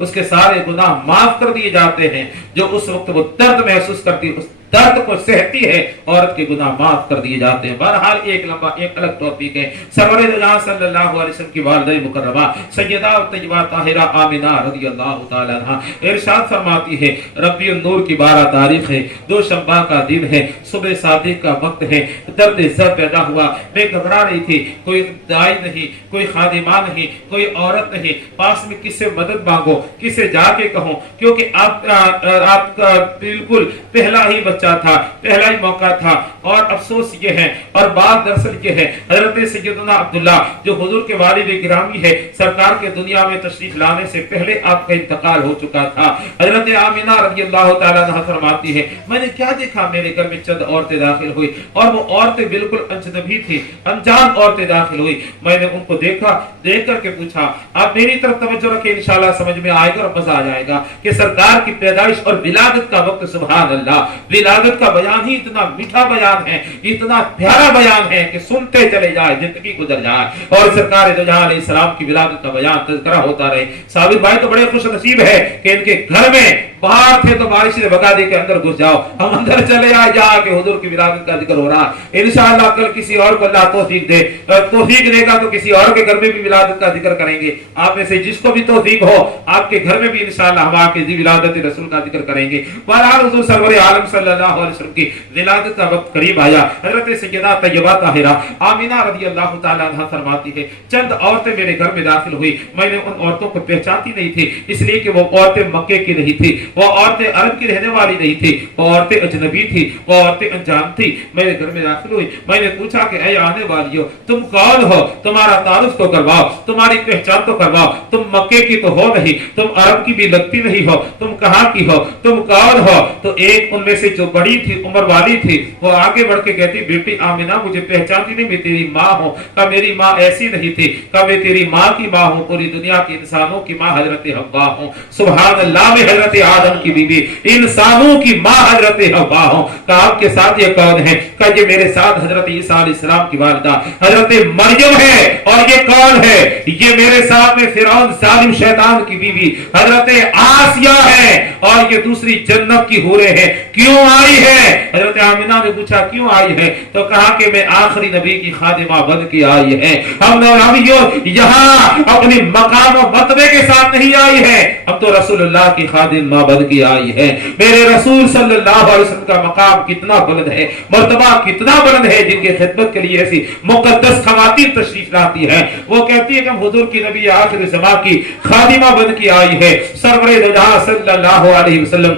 उसके सारे गुनाह माफ कर दिए जाते हैं। जो उस वक्त वो दर्द महसूस करती, उस दर्द को सहती है, औरत के गुनाह माफ कर दिए जाते हैं। बहरहाल एक लंबा एक अलग टॉपिक है। सरवर जहां सल्लल्लाहु अलैहि वसल्लम की वालिदा मुकर्रमा सैयदा तैयबा ताहिरा आमिना रदियल्लाहु ताला अन्हा इरशाद फरमाती है, रबीउन नूर की 12 तारीख है, 2 शंबा का दिन है, सुबह सादिक का वक्त है, दर्द सर पैदा हुआ, मैं घबरा रही थी, कोई दाई नहीं, कोई खादिमा नहीं, कोई औरत नहीं, पास में किससे मदद मांगो, किसे जाके कहो, क्योंकि आपका बिल्कुल पहला ही बच्चा था, पहला ही मौका था। और अफसोस ये है और बात दरअसल ये है, हजरत सैयदना अब्दुल्ला जो हुजूर के वालिद गिरामी है, सरकार के दुनिया में तशरीफ लाने से पहले आपका इंतकाल हो चुका था। हजरत आमिना रज़ियल्लाहु ताला अन्हा फरमाती है, मैंने क्या देखा, मेरे घर में चंद औरतें दाखिल हुई और वो औरतें बिल्कुल अजनबी थी, अनजान औरतें दाखिल हुई। मैंने उनको देखा, देख करके पूछा, आप मेरी तरफ तवज्जो रखें, इंशाल्लाह समझ में आएगा और मजा आ जाएगा कि सरकार की पैदाइश और विलादत का वक्त, सुभान अल्लाह, विलादत का बयान ही इतना मीठा बयान है, इतना प्यारा बयान है कि सुनते चले जाए, जिंदगी गुजर जाए। और सरकार दो जहां अलैहिस्सलाम की विलादत का बयान तज़किरा होता रहे। साबिर भाई तो बड़े खुश नसीब है कि इनके घर में बाहर थे तो बारिश से भगा दे के अंदर घुस जाओ, हम अंदर चले आए जहाँ के हुजूर की विलादत का जिक्र हो रहा है। इंशाअल्लाह कल किसी और को अल्लाह तौफीक दे, तौफीक देगा तो किसी और के घर में भी विलादत का जिक्र करेंगे। आप में से जिसको भी तौफीक हो, आपके घर में भी इंशाअल्लाह हम आके विलादत रसूल का जिक्र करेंगे। बहरहाल हुजूर सरवर आलम सल्लल्लाहु अलैहि वसल्लम की विलादत का वक्त करीब आया। हजरत सैयदा तैयबा ताहिरा आमिना रज़ियल्लाहु ताला अन्हा फरमाती है, चंद औरतें मेरे घर में दाखिल हुई, मैंने उन औरतों को पहचानती नहीं थी, इसलिए कि वो औरतें मक्के की नहीं थी, वो औरतें अरब की रहने वाली नहीं थी, वो औरतें अजनबी थी, वो औरतें अनजान थी। मेरे घर में दाखिल हुई, मैंने पूछा कि ऐ आने वाली हो, तुम कौन हो, तुम्हारा तारुफ तो करवाओ, तुम्हारी पहचान तो करवाओ, तुम मक्के की तो हो नहीं, तुम अरब की भी लगती नहीं हो, तुम कहाँ की हो, तुम कौन हो। तो एक उनमें से जो बड़ी थी, उम्र वाली थी, वो आगे बढ़ के कहती, बेटी आमिना मुझे पहचानती नहीं, मैं तेरी माँ हूँ। का मेरी माँ ऐसी नहीं थी, का मैं तेरी माँ की माँ हूँ, पूरी दुनिया के इंसानों की माँ हजरत हव्वा हूँ। सुभान अल्लाह, में हजरत आदम की बीवी, इंसानों की माँ हजरत हव्वा हूँ। का आपके साथ ये कौन है? का ये मेरे साथ हजरत ईसा अलैहिस्सलाम की वालिदा हजरत मरियम है। और ये कौन है? ये मेरे साथ में फिरौन जालिम शैतान की बीवी हजरत आसिया है। और ये दूसरी जन्नत की हूरें हैं। क्यों आई है? हजरत आमिना ने पूछा क्यों आई है? तो कहा कि मैं आखिरी नबी की खादिमा बन के आई है। हम नबीयों यहाँ अपनी मकाम और मर्तबे के साथ नहीं आई है, हम तो रसूलुल्लाह की खादिमा बन के आई है। मेरे रसूल सल्लल्लाहु अलैहि वसल्लम का मकाम कितना बुलंद है, मर्तबा कितना बुलंद है, जिनके खिदमत के लिए ऐसी मुकद्दस खवातीन तशरीफ लाती है। वो कहती है कि हुजूर की नबी आखिर ज़मा की खादिमा बन के आई है। सरवरे दो जहां सल्लल्लाहु अलैहि वसल्लम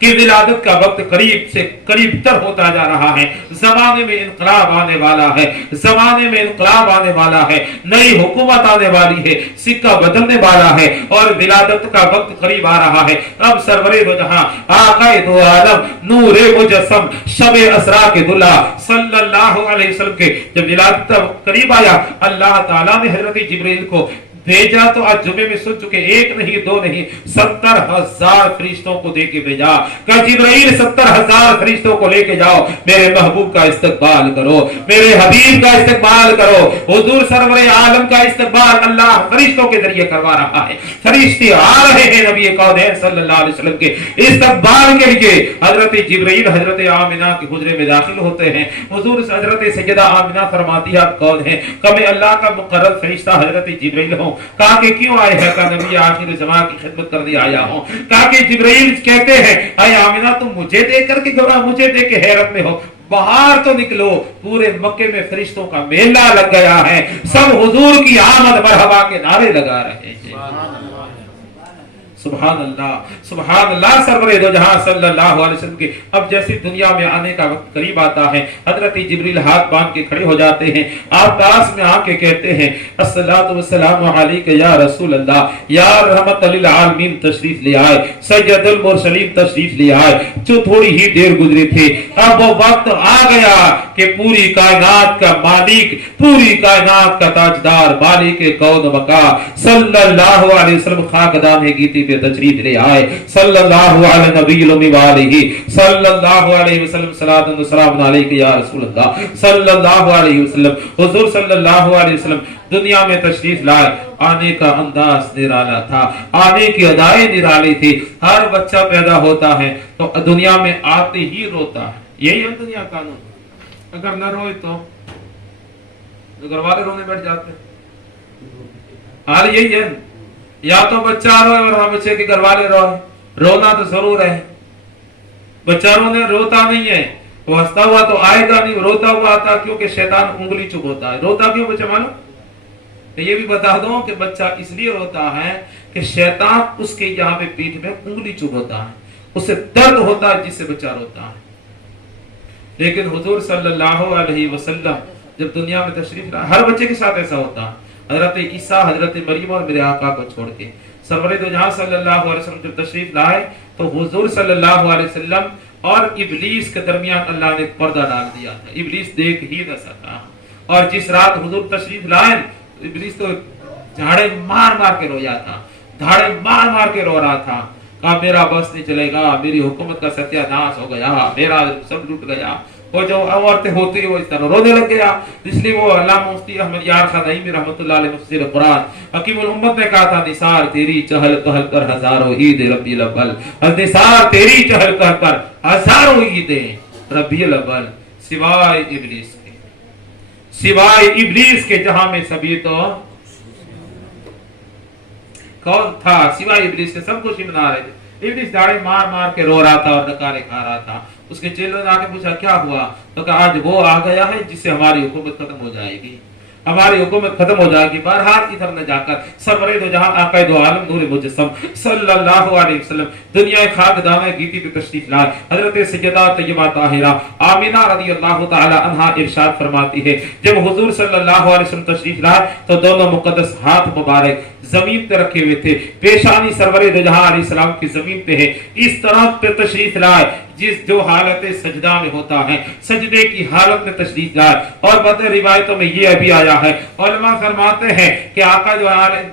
कि विलादत का वक्त करीब से करीब तर होता जा रहा है। जमाने में इनकलाब आने वाला है, जमाने में इनकलाब आने वाला है, नई हुकूमत आने वाली है, सिक्का बदलने वाला है और विलादत का वक्त करीब आ रहा है। अब सरवरे दो जहां आकाए दो आलम नूरे मुजस्सम शबे असरा के दुल्हा सल्लल्लाहु अलैहि वसल्लम के जब विलादत का वक्त करीब आया, अल्लाह ताला ने हजरत जिब्रील को भेजा। तो आज जुमे में सुन चुके, एक नहीं दो नहीं 70,000 फरिश्तों को देके भेजा। कहा जिब्राइल 70,000 फरिश्तों को लेके जाओ, मेरे महबूब का इस्तकबाल करो, मेरे हबीब का इस्तकबाल करो। हुजूर सरवरे आलम का इस्तकबाल अल्लाह फरिश्तों के जरिए करवा रहा है। फरिश्ते आ रहे हैं नबी कौनैन सल्लल्लाहु अलैहि वसल्लम के इस्तकबाल के लिए। हजरत जिब्राइल हजरत आमिना के हुजरे में दाखिल होते हैं। हुजूर हजरत सैयदा आमिना फरमाती है, आप कौन हैं? कहा मैं अल्लाह का मुकर्रर फरिश्ता हजरत जिब्राइल हूं। कहा कि क्यों आए हैं? कहा नबी आखिर ज़मा की खिदमत करने आया हूं। कहा कि जिब्राइल कहते हैं, अय आमिना तुम मुझे देख करके घबरा, मुझे देख के हैरत में हो, बाहर तो निकलो, पूरे मक्के में फरिश्तों का मेला लग गया है, सब हुजूर की आमद मरहबा के नारे लगा रहे हैं। सुभान अल्लाह, सुभान अल्लाह। सरवरे दो जहां सल्लल्लाहु अलैहि वसल्लम के अब जैसे दुनिया में आने का वक्त करीब आता है, हजरत जिब्रील हाथ बांध के खड़े हो जाते हैं, आकाश में आके कहते हैं अस्सलातु वस्सलामु अलैका या रसूल अल्लाह, या रहमत लिल आलमीन तशरीफ ले आए, सैयदुल मुरसलीन तशरीफ ले आए। जो थोड़ी ही देर गुजरी थी, अब वो वक्त आ गया कि पूरी कायनात का मालिक, पूरी कायनात का ताजदार, मालिक कौन मका सल्लल्लाहु अलैहि वसल्लम खाकदान गीती पे तशरीफ ले आए। सल्लल्लाहु अलैहि नबील वालिही सल्लल्लाहु अलैहि वसल्लम सलातun व सलाम अलैका या रसूल अल्लाह सल्लल्लाहु अलैहि वसल्लम। हुजूर सल्लल्लाहु अलैहि वसल्लम दुनिया में तशरीफ लाए, आने का अंदाज निराला था, आने की अदाएं निराली थी। हर बच्चा पैदा होता है तो दुनिया में आते ही रोता है, यही है दुनिया का कानून। अगर न रोए तो घर वाले रोने बैठ जाते हैं, हाल यही है। या तो बच्चा रोए और बच्चे के घर वाले रोए, रोना तो जरूर है। बच्चा रोता नहीं है, वो हंसता हुआ तो आएगा नहीं, रोता हुआ आता, क्योंकि शैतान उंगली चुभोता है। रोता क्यों बच्चा मालूम? तो ये भी बता दो कि बच्चा इसलिए रोता है कि शैतान उसके यहाँ पे पीठ में उंगली चुभोता है, उसे दर्द होता है जिससे बच्चा रोता है। लेकिन हुजूर सल्लल्लाहु अलैहि वसल्लम जब दुनिया में तशरीफ लाए, हर बच्चे के साथ ऐसा होता है। हजरत ईसा, हजरत मरियम और मेरे आका को छोड़ के सरवरे दो जहां सल्लल्लाहु अलैहि वसल्लम जब तशरीफ लाए तो हुजूर सल्लल्लाहु अलैहि वसल्लम और इब्लीस के दरमियान अल्लाह ने पर्दा डाल दिया था, इब्लीस देख ही न सका। और जिस रात हुजूर तशरीफ लाए, इब्लीस तो झाड़े मार मार के रोया था, झाड़े मार मार के रो रहा था। कहा मेरा बस नहीं चलेगा, मेरी हुकूमत का सत्यानाश हो गया, मेरा सब लूट गया। वो जो औरतें होती है वो इस तरह रोने लग गया। इसलिए वो अल्लामा मुफ्ती अहमद यार खान नईमी रहमतुल्लाह अलैह मुफस्सिर कुरान हकीमुल उम्मत ने कहा था, निसार तेरी चहल पहल पर हजारों ईद रब्बील अव्वल, निसार तेरी चहल पहल पर हजारों ईदें रब्बील अव्वल, सिवाय इब्लीस के, सिवाय इब्लीस के जहां में सभी तो कौन था? सिवाय इब्लीस के सब कुछ ही मना रहे थे। इब्लीस दाढ़ी मार मार के रो रहा था और नकारे खा रहा था। उसके चेलों ने आके पूछा क्या हुआ? तो कहा आज वो आ गया है जिससे हमारी हुकूमत खत्म हो जाएगी, हमारी हुकूमत खत्म हो जाएगी। बहरहाल इधर न जाकर सरवरे दो जहां आका दो आलम नूर मुजस्सम सल्लल्लाहु अलैहि वसल्लम दुनिया खाक दाना गीती पे तशरीफ लाए। हजरत सैयदा तय्यबा ताहिरा आमिना रदियल्लाहु ताला अन्हा इरशाद फरमाती है, जब हुजूर सल्लल्लाहु अलैहि वसल्लम तशरीफ लाए तो दोनों मुकद्दस हाथ मुबारक जमीन पे रखे हुए थे, पेशानी सरवरे दो जहां अलैहि सलाम की जमीन पे है। इस तरह पे तशरीफ लाए जिस जो हालत सजदा में होता है, सजदे की हालत में तशरीफ लाए। और बद रिवायतों में ये अभी आया है, उलमा फरमाते हैं कि आका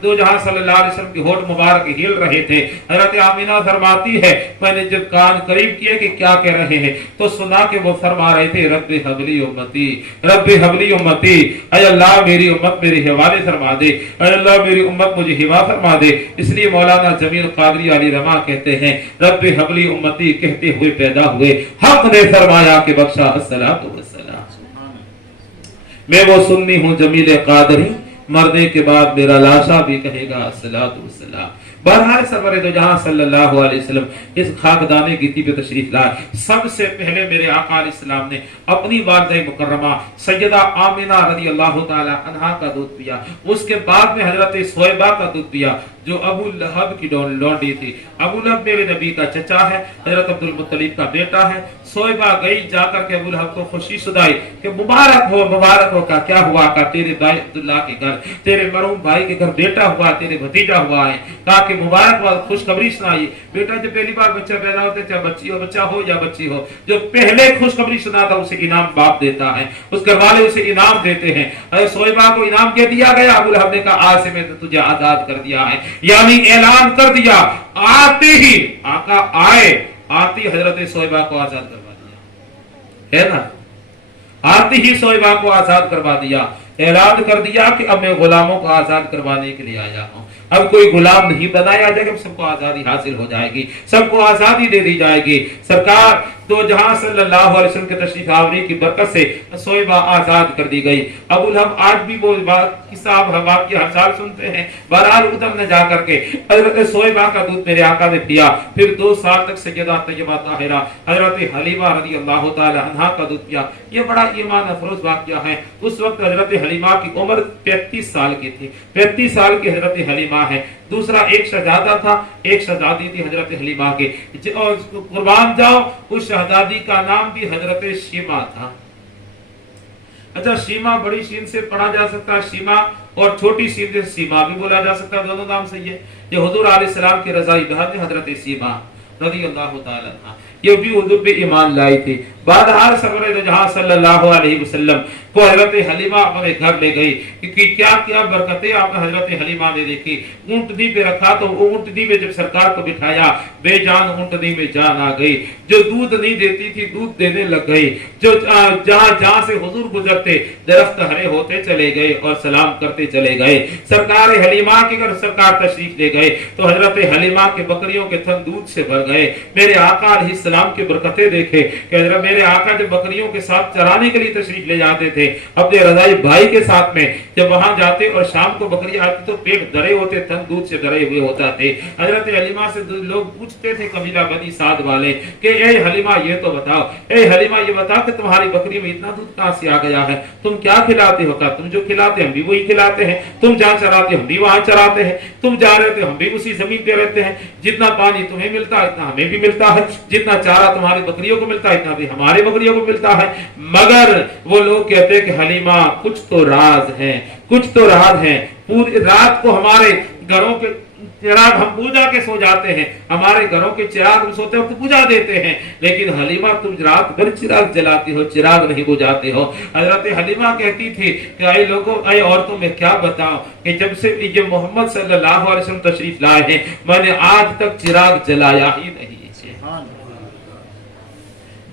दो जहां सल्लल्लाहु अलैहि वसल्लम के होठ मुबारक हिल रहे थे। हजरत आमिना फरमाती है मैंने जब कान करीब किए कि क्या कह रहे हैं तो सुना कि वो फरमा रहे थे रब्बे हबली उम्मती, रब्बे हबली उम्मती, ऐ अल्लाह मेरी उम्मत मेरे हवाले फरमा दे, ऐ अल्लाह मेरी उम्मत मुझे हिवा फरमा दे। इसलिए मौलाना जमील कादरी अली रमा कहते हैं रब्बे हबली उम्मती कहते हुए पैदा हुए, हक ने फरमाया कि बख्शा अस्सलातु वस्सलाम। मैं वो सुन्नी हूँ जमील कादरी, मरने के बाद मेरा लाशा भी कहेगा अस्सलातु वस्सलाम। बहरहाल सरवरे दो जहां सल्लल्लाहु अलैहि वसल्लम इस खाकदाने गीती पे तशरीफ लाए। सबसे पहले मेरे आका अलैहिस्सलाम ने अपनी वालिदा मुकर्रमा सैयदा आमिना रदियल्लाहु ताला अन्हा का दूध पिया, उसके बाद में हजरत सोएबा का दूध पिया जो अबू लहब की लौंडी थी। अबू लहब मेरे नबी का चचा है, हजरत अब्दुल मुत्तलिब का बेटा है। सोएबा गई जाकर के अबू लहब को खुशी सुनाई कि मुबारक हो, मुबारक हो। का क्या हुआ? का तेरे भाई अब्दुल्लाह के घर, तेरे मरहूम भाई के घर बेटा हुआ, तेरे भतीजा हुआ है। कहा कि मुबारक खुशखबरी सुनाई। बेटा जब पहली बार बच्चा पैदा होता है, चाहे बच्चा हो या बच्ची हो, जो पहले खुशखबरी सुनाता उसे इनाम बाप देता है, उस घर वाले उसे इनाम देते हैं। अरे सोएबा को इनाम क्या दिया गया? अबू लहब ने कहा आज से मैं तुझे आजाद कर दिया है, यानी ऐलान कर दिया। आते ही आका आए, आती हजरत सोएबा को आजाद करवा दिया, है ना? आते ही सोएबा को आजाद करवा दिया, ऐलान कर दिया कि अब मैं गुलामों को आजाद करवाने के लिए आया हूं। अब कोई गुलाम नहीं बनाया जाएगा, सबको आजादी हासिल हो जाएगी, सबको आजादी दे दी जाएगी। सरकार तो जहां सल्लल्लाहु अलैहि वसल्लम के तशरीफ आवरी की बरकत से सोइबा आजाद कर दी गई। अबुल हम आज भी वो बात किस्सा वाक़या हर साल सुनते हैं। बहरहाल उधर ने जाकर के हजरत सोइबा का दूध मेरे आका ने पिया, फिर 2 साल तक सैयदा तैयबा ताहिरा हजरत हलीमा रज़ी अल्लाह तआला अन्हा का दूध पिया। ये बड़ा ईमान अफरोज वाक़या है। उस वक्त हजरत हलीमा की उम्र 35 साल की थी। 35 साल की हजरत हलीमा है। दूसरा एक शहजादा था, एक शहजादी थी हजरत हलीमा के, और कुर्बान जाओ उस शहजादी का नाम भी हजरत शीमा था। अच्छा, शीमा बड़ी शीन से पढ़ा जा सकता है शीमा, और छोटी शीन से सीमा भी बोला जा सकता है, दोनों नाम सही है। ये हुजूर अलैहि सलाम के रज़ाई बहन हजरत सीमा रज़ी अल्लाह तआला अन्हा, ये भी हुजूर पे ईमान लाई थी। बहरहाल सरवरे जहां सल्लल्लाहु अलैहि वसल्लम को हजरत हलीमा अपने घर ले गई कि क्या क्या बरकतें आप हजरत हलीमा ने देखी। ऊंटनी पे रखा तो ऊंटनी में जब सरकार को बिठाया, बेजान ऊंटनी में जान आ गई। जो दूध नहीं देती थी दूध देने लग गई। जो जहां जहां से हुजूर गुजरते दरख्त हरे होते चले गए और सलाम करते चले गए। सरकार हलीमा के घर सरकार तशरीफ ले गए तो हजरत हलीमा के बकरियों के थन दूध से भर गए। मेरे आका अलैहिस्सलाम की बरकतें देखे कि हजरत मेरे आका जब बकरियों के साथ चराने के लिए तशरीफ ले जाते थे अपने रज़ाई भाई के साथ में, जब वहां जाते और शाम को बकरी आती तो पेट दरे होते, तन दूध से दरे हुए होता थे। हजरत हलीमा से लोग पूछते थे कबीला बनी साद वाले कि ए हलीमा ये तो बताओ, ए हलीमा ये बताओ कि तुम्हारी बकरी में इतना दूध कहां से आ गया है, तुम क्या खिलाते हो? तुम जो खिलाते हम भी वही खिलाते हैं, तुम जहां चराते हम भी वहां चराते हैं, तुम जा रहे थे हम भी उसी जमीन पे रहते हैं, जितना पानी तुम्हें मिलता है इतना हमें भी मिलता है, जितना चारा तुम्हारी बकरियों को मिलता है इतना भी हमारी बकरियों को मिलता है। मगर वो लोग कहते हैं कि हलीमा कुछ तो राज है, कुछ तो राज है। पूरी रात को हमारे घरों के चिराग हम बुझा के सो जाते हैं, हमारे घरों के चिराग हम सोते वक्त बुझा देते हैं, लेकिन हलीमा तुम रात भर चिराग जलाती हो, चिराग नहीं बुझाते हो। हजरत हलीमा कहती थी कि ऐ लोगों, ऐ औरतों में क्या बताऊं कि जब से ये मोहम्मद सल्लल्लाहु अलैहि वसल्लम तशरीफ लाए हैं मैंने आज तक चिराग जलाया ही नहीं।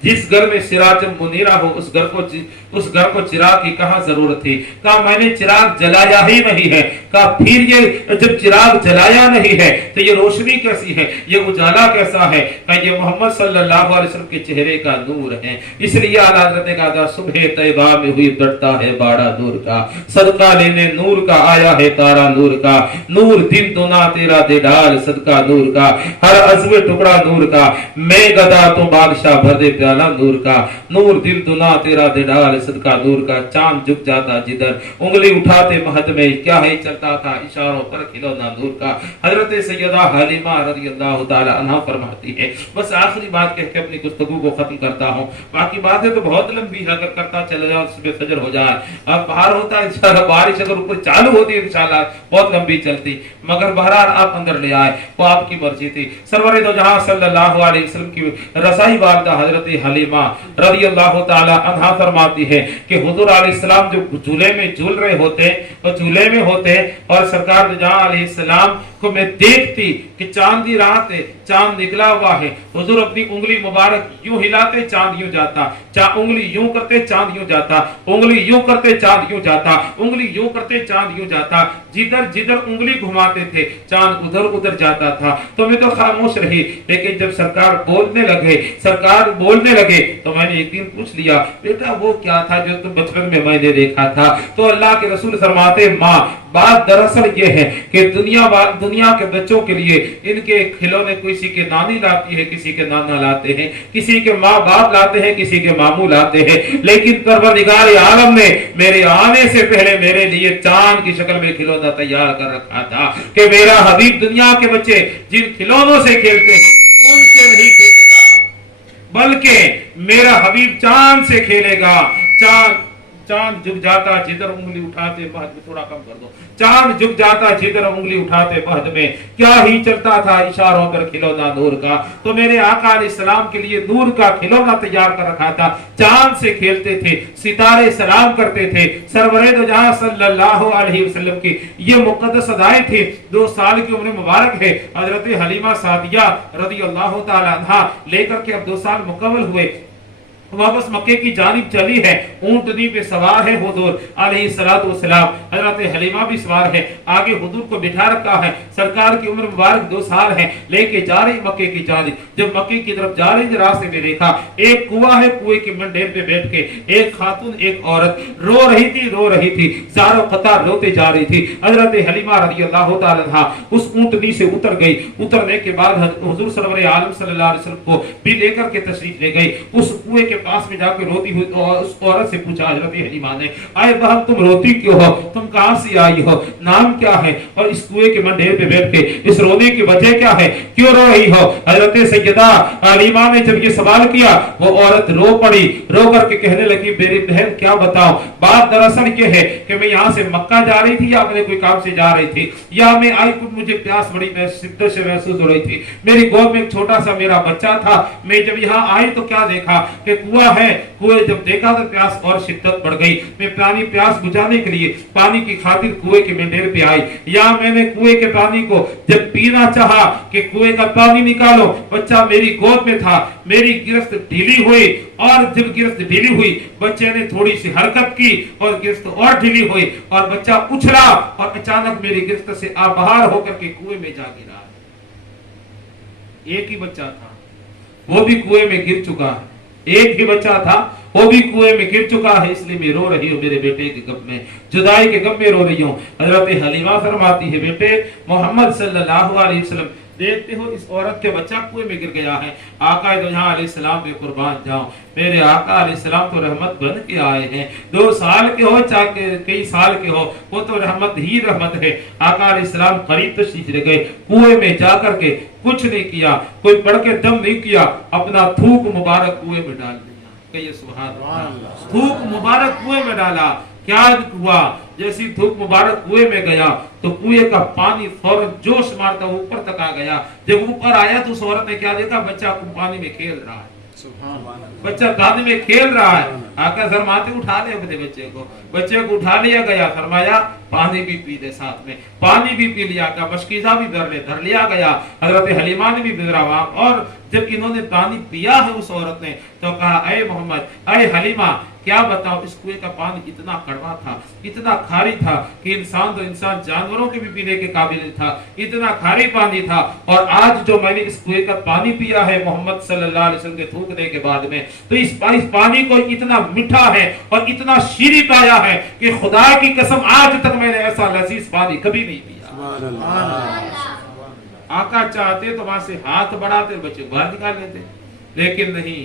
जिस घर में सिराज मुनीरा हो उस घर को चिराग की कहां जरूरत थी। कहा मैंने चिराग जलाया ही नहीं है। कहा फिर ये जब चिराग जलाया नहीं है तो ये रोशनी कैसी है, ये उजाला कैसा है? कहा ये मोहम्मद सल्लल्लाहु अलैहि वसल्लम के चेहरे का नूर है। इसलिए आला हज़रत ने कहा सुबह तैबा में हुई बढ़ता है बाड़ा नूर का, सदका लेने नूर का आया है तारा नूर का, नूर दिन दुना तेरा दे डाल सदका नूर का, हर अज़्व टुकड़ा नूर का, मैं गदा तो बादशाह भर दे नूर का, नूर दिल दुना तेरा दे डाल सदका नूर का, चांद झुक जाता जिधर उंगली उठाते महद में क्या है चलता था इशारों पर खिलौना नूर का। हजरत सैयदा हलीमा रज़ी अल्लाह तआला अन्हा फरमाती है, बस आखिरी बात कह के अपनी गुफ्तगू को खत्म करता हूँ, बाकी बातें तो बहुत लंबी है, अगर करता चले जाओ सुबह फजर हो जाए। अब बाहर होता है इंशाल्लाह, बारिश अगर ऊपर चालू होती है इंशाल्लाह बहुत लंबी चलती, मगर बहरहाल आप अंदर ले आए वो आपकी मर्जी थी। सरवरे दो जहां सल्लल्लाहु अलैहि वसल्लम की रसाई वालिदा हजरत हलीमा रज़ी अल्लाह तआला अन्हा फरमाती है कि हुजूर अलैहिस्सलाम जो झूले में झूल रहे होते और झूले में होते और सरकार जहां अलैहिस्सलाम को मैं देखती कि चांद की रात है, चांद निकला हुआ है, हुजूर अपनी उंगली मुबारक यूं हिलाते चांद यूं जाता, उंगली यूं करते चांद यूं जाता, उंगली यूं करते चांद यूं जाता, उंगली यूं करते चांद यूं जाता, जिधर जिधर उंगली घुमाते थे चांद उधर उधर जाता था। तो मैं तो खामोश रही, लेकिन जब सरकार बोलने लगे तो मैंने एक दिन पूछ लिया, बेटा वो क्या था जो तुम बचपन में मैंने देखा था? तो अल्लाह के रसूल फरमाते माँ बात दरअसल ये है कि दुनिया के बच्चों के लिए इनके खिलौने किसी के नानी लाती है, किसी के नाना लाते हैं, किसी के माँ बाप लाते हैं, किसी के मामू लाते हैं, लेकिन परवरदिगार आलम ने मेरे आने से पहले मेरे लिए चांद की शक्ल में खिलौना तैयार कर रखा था कि मेरा हबीब दुनिया के बच्चे जिन खिलौनों से खेलते हैं उनसे नहीं खेलेगा, बल्कि मेरा हबीब चांद से खेलेगा। चांद झुक जाता जिधर उंगली उठाते महद में, थोड़ा कम कर दो, चांद झुक जाता जिधर उंगली उठाते महद में क्या ही चलता था इशारों पर खिलौना नूर का। तो मेरे आका अलैहिस्सलाम के लिए नूर का खिलौना तैयार कर रखा था, चांद से खेलते थे, सितारे सलाम करते थे। सरवरे दो जहां सल्लल्लाहु अलैहि वसल्लम की ये मुकद्दस अदाएं थी। 2 साल की उम्र मुबारक है, हजरत हलीमा सादिया रज़ी अल्लाह तआला अन्हा लेकर के अब 2 साल मुकम्मल हुए। वापस मक्के की जानिब चली है, ऊंटनी पे सवार है हुजूर अलैहिस्सलातु वस्सलाम, हजरत हलीमा भी सवार है, आगे हुजूर को बिठा रखा है, सरकार की उम्र मुबारक 2 साल है, लेके जा रही मक्के की जानिब। जब मक्के की तरफ जा रही रास्ते में देखा एक कुआं है, कुएं के मंडेर पे बैठ के एक खातून एक औरत रो रही थी, चारों कतार रोते जा रही थी। हजरत हलीमा रज़ियल्लाहु ताला अन्हा उस ऊंटनी से उतर गई, उतरने के बाद हुजूर सरवर आलम सल्लल्लाहु अलैहि वसल्लम को भी लेकर के तशरीफ ले गई। उस कुएं के पास में जाकर रोती हुई उस औरत से पूछा हजरत हलीमा ने, आए बहन तुम रोती क्यों हो, तुम कहां से आई हो, नाम क्या है, और इस कुएं के मंडेर पे बैठ के इस रोने की वजह क्या है, क्यों रो रही हो। हजरत सैयदा हलीमा ने जब ये सवाल किया, वो औरत रो पड़ी, रो करके कहने लगी, मेरी बहन क्या बताऊं, बात दरअसल ये है कि मैं यहाँ से मक्का जा रही थी, या मैंने कोई काम से जा रही थी, या मैं आई कुछ मुझे प्यास बड़ी शिद्दत से महसूस हो रही थी, मेरी गोद में एक छोटा सा मेरा बच्चा था, मैं जब यहाँ आई तो क्या देखा कि कुआं है, कुएं जब देखा तो प्यास और शिद्दत बढ़ गई, मैं पानी प्यास बुझाने के लिए पानी की खातिर कुएं के मंडेर पे आई, या मैंने कुएं के पानी को जब पीना चाहा कि कुएं का पानी निकालो, बच्चा मेरी गोद में था, मेरी गिरफ्त ढीली हुई, और जब गिरफ्त ढीली हुई बच्चे ने थोड़ी सी हरकत की और गिरफ्त और ढीली हुई और बच्चा उछला और अचानक मेरी गिरफ्त से बाहर होकर के कुएं में जा गिरा। एक ही बच्चा था, वो भी कुएं में गिर चुका है, एक ही बच्चा था, वो भी कुएं में गिर चुका है, इसलिए मैं रो रही हूँ, मेरे बेटे के गम में, जुदाई के गम में रो रही हूँ। हजरत हलीमा फरमाती है, बेटे मोहम्मद सल्लल्लाहु अलैहि वसल्लम देखते हो इस औरत के बच्चा कुएं में गिर गया है, आका दो जहां अलैहिस्सलाम पे कुर्बान जाओ, मेरे आका अलैहिस्सलाम तो रहमत बन के आए हैं, 2 साल के हो चाहे कई साल के हो, वो तो रहमत ही रहमत है। आका अलैहिस्सलाम करीब तशरीफ ले गए, कुएं में जाकर के कुछ नहीं किया, कोई पढ़ के दम नहीं किया, अपना थूक मुबारक कुएं में डाल दिया, कहिए सुभान अल्लाह, थूक मुबारक कुएं में डाला। क्या हुआ, जैसी धूप मुबारक कुएं में गया तो कुएं का पानी फौरन जोश मारता ऊपर तक आ गया। जब ऊपर आया तो उस औरत ने क्या देखा, बच्चा पानी में खेल रहा है, बच्चा पानी में खेल रहा है। आकर फरमाते उठा ले अपने बच्चे को उठा लिया गया, फरमाया पानी भी पी ले, साथ में पानी भी पी लिया गया, मशकीजा भी धर लिया गया। हजरत हलीमा ने भी बिदरा, और जब इन्होंने पानी पिया है उस औरत ने तो कहा, अय मोहम्मद, अय हलीमा, क्या बताओ इस कुएं का पानी इतना कड़वा था, इतना खारी था कि इंसान तो इंसान जानवरों के भी पीने के काबिल था, इतना खारी पानी था। और आज जो मैंने इस कुएं का पानी पिया है मोहम्मद सल्लल्लाहु अलैहि वसल्लम के थूकने के बाद में, तो इस पानी को इतना मीठा है और इतना शीरी पाया है कि खुदा की कसम आज तक मैंने ऐसा लजीज पानी कभी नहीं पिया। आका चाहते तो वहां से हाथ बढ़ाते, बच्चे बाहर निकाल लेते, लेकिन नहीं,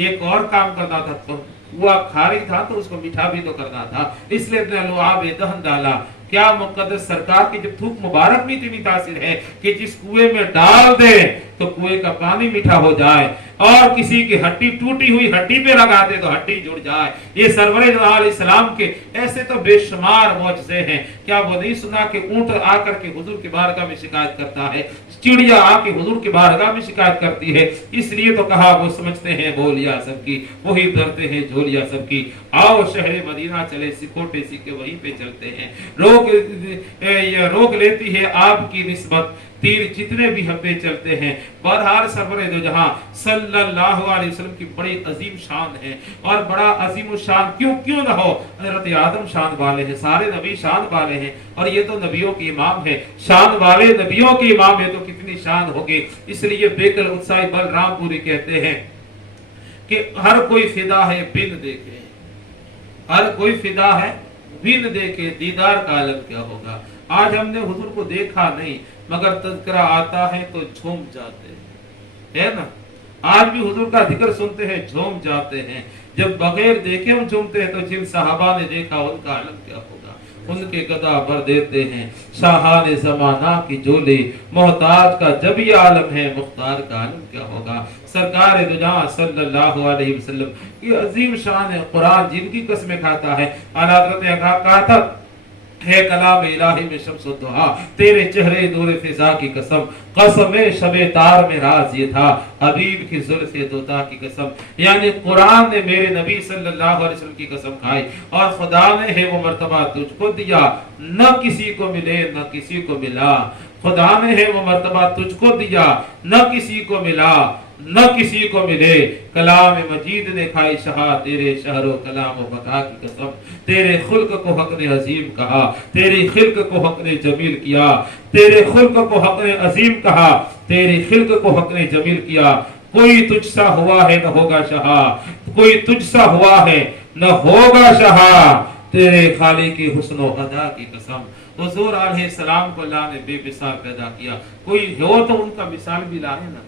एक और काम करना था, तो कुआं खारी था तो उसको मीठा भी तो करना था, इसलिए लुआब दहन डाला। क्या मुकद्दस सरकार की जब थूक मुबारक में इतनी तासीर है कि जिस कुएं में डाल दे तो कुएं का पानी मीठा हो जाए, और किसी की हड्डी टूटी हुई हड्डी पे लगा दे तो हड्डी जुड़ जाए। ये सरवरे अलैहिस्सलाम के ऐसे तो बेशुमार मौजज़े हैं। क्या वो नहीं सुना कि ऊंट आकर के हुजूर की बारगाह में शिकायत करता है, चिड़िया आके हुजूर की बारगाह में शिकायत करती है, इसलिए तो कहा वो समझते हैं बोलिया सबकी, वही धरते हैं झोलिया सबकी। आओ शहर मदीना चले, सिकोटे सीखे वहीं पे चलते हैं। रोक लेती है आपकी निस्बत, तीर जितने भी हम पे चलते हैं। बहरहाल सरवरे दो जहां सल्लल्लाहु अलैहि वसल्लम की बड़ी अजीम शान है, और बड़ा अजीम शान क्यों न हो, हजरत आदम शान वाले हैं, सारे नबी शान वाले हैं, और ये तो नबियों के इमाम है, शान वाले नबियों के इमाम है, तो कितनी शान होगी। इसलिए बेकल उत्साही बलरामपुरी कहते हैं कि हर कोई फिदा है बिन देखे, हर कोई फिदा है बिन देखे, दीदार का आलम क्या होगा। आज हमने हुजूर को देखा नहीं, मगर तज़किरा आता है तो झूम जाते हैं, है ना। आज भी हुजूर का जिक्र सुनते हैं, झूम जाते हैं। जब बगैर देखे हम झूमते हैं तो जिन सहाबा ने देखा उनका आलम क्या होगा, उनके गदा भर देते हैं। शाहाने ज़माना की जोली, मोहताज का जब ये आलम है, मुख्तार का आलम क्या होगा। सरकार दो जहां सल्लल्लाहु अलैहि वसल्लम की अजीम शान है, कुरान जिनकी कसमें खाता है। आला हज़रत ने कहा था, है कलाम इलाही में शम्स दुहा, तेरे चेहरे नूर फिजा की कसम, कसम शबे तार में राज ये था, हबीब की जुल्फ़े दोता की कसम। यानी कुरान ने मेरे नबी सल्लल्लाहु अलैहि वसल्लम की कसम खाई, और खुदा ने है वो मर्तबा तुझको दिया, न किसी को मिले न किसी को मिला। खुदा ने है वो मर्तबा तुझको दिया, न किसी को मिला। نہ کسی کو ملے۔ کلام مجید نے کھائی شہا تیرے شہر و کلام و بقا کی قسم، تیرے خلق کو حق نے عظیم کہا، تیری خلق کو حق نے جمیل کیا، تیرے خلق کو حق نے عظیم کہا، تیری خلق کو حق نے جمیل کیا۔ کوئی تجھ سا ہوا ہے نہ ہوگا شہا، کوئی تجھ سا ہوا ہے نہ ہوگا شہا، تیرے خالق کی حسن و ادا کی قسم۔ حضور علیہ السلام کو اللہ نے بے مثال پیدا کیا، کوئی ہو تو ان کا مثال بھی لائے نا،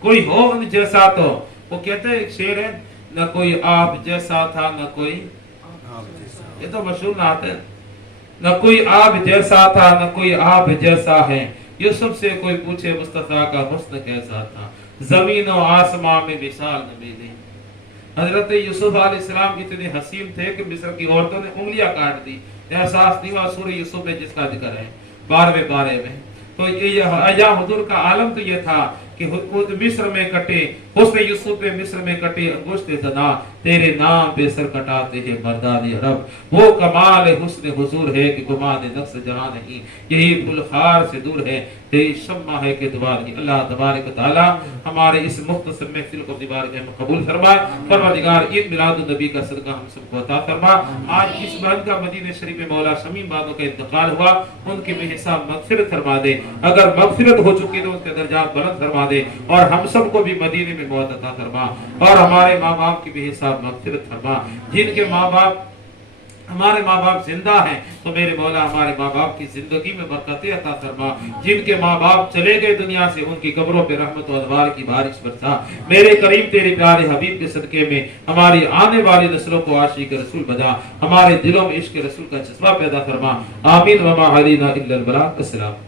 کوئی ہو ان جیسا تو۔ وہ کہتے ہیں ایک شعر ہے، نہ کوئی آپ جیسا تھا نہ کوئی، یہ تو مشہور نعت ہے، نہ کوئی آپ جیسا تھا نہ کوئی آپ جیسا ہے، یوسف سے کوئی پوچھے مصطفیٰ کا حسن کیسا تھا، زمین و آسمان میں مثال نہ ملی۔ حضرت یوسف علیہ السلام اتنے حسین تھے کہ مصر کی عورتوں نے انگلیاں کاٹ دی، احساس نہیں ہوا سورہ یوسف میں جس کا ذکر ہے 12ویں پارے میں۔ تو یا حضور کا عالم تو یہ تھا کہ خود مصر میں کٹے، حسن یوسف پہ مصر میں کٹے انگشت زنا، تیرے نام پہ سر کٹاتے ہیں مردان عرب۔ وہ کمال حسن حضور ہے کہ گمان نقص جہاں نہیں، یہی گلخار سے دور ہے، تیری شمع ہے کہ دوار کی۔ اللہ تبارک و تعالی ہمارے اس مختصر محفل کو دیوار کے قبول فرمائے۔ پروردگار عید میلاد النبی کا صدقہ ہم سب کو عطا فرما۔ آج اس بہن کا مدینہ شریف میں مولا شمیم بانو کا انتقال ہوا، ان کی بے حساب مغفرت فرما دے، اگر مغفرت ہو چکی تو ان کے درجات بلند فرما دے، اور ہم سب کو بھی مدینے میں موت عطا فرما، اور ہمارے ماں باپ کی بے حساب مغفرت فرما۔ جن کے ماں باپ ہمارے ماں باپ زندہ ہیں تو میرے مولا ہمارے ماں باپ کی زندگی میں برکتیں عطا فرما، جن کے ماں باپ چلے گئے دنیا سے ان کی قبروں پہ رحمت و انوار کی بارش برسا۔ میرے کریم تیرے پیارے حبیب کے صدقے میں ہماری آنے والی نسلوں کو عاشق رسول بنا، ہمارے دلوں میں عشق رسول کا جذبہ پیدا فرما۔ آمین وما علینا الا البلاغ۔ السلام۔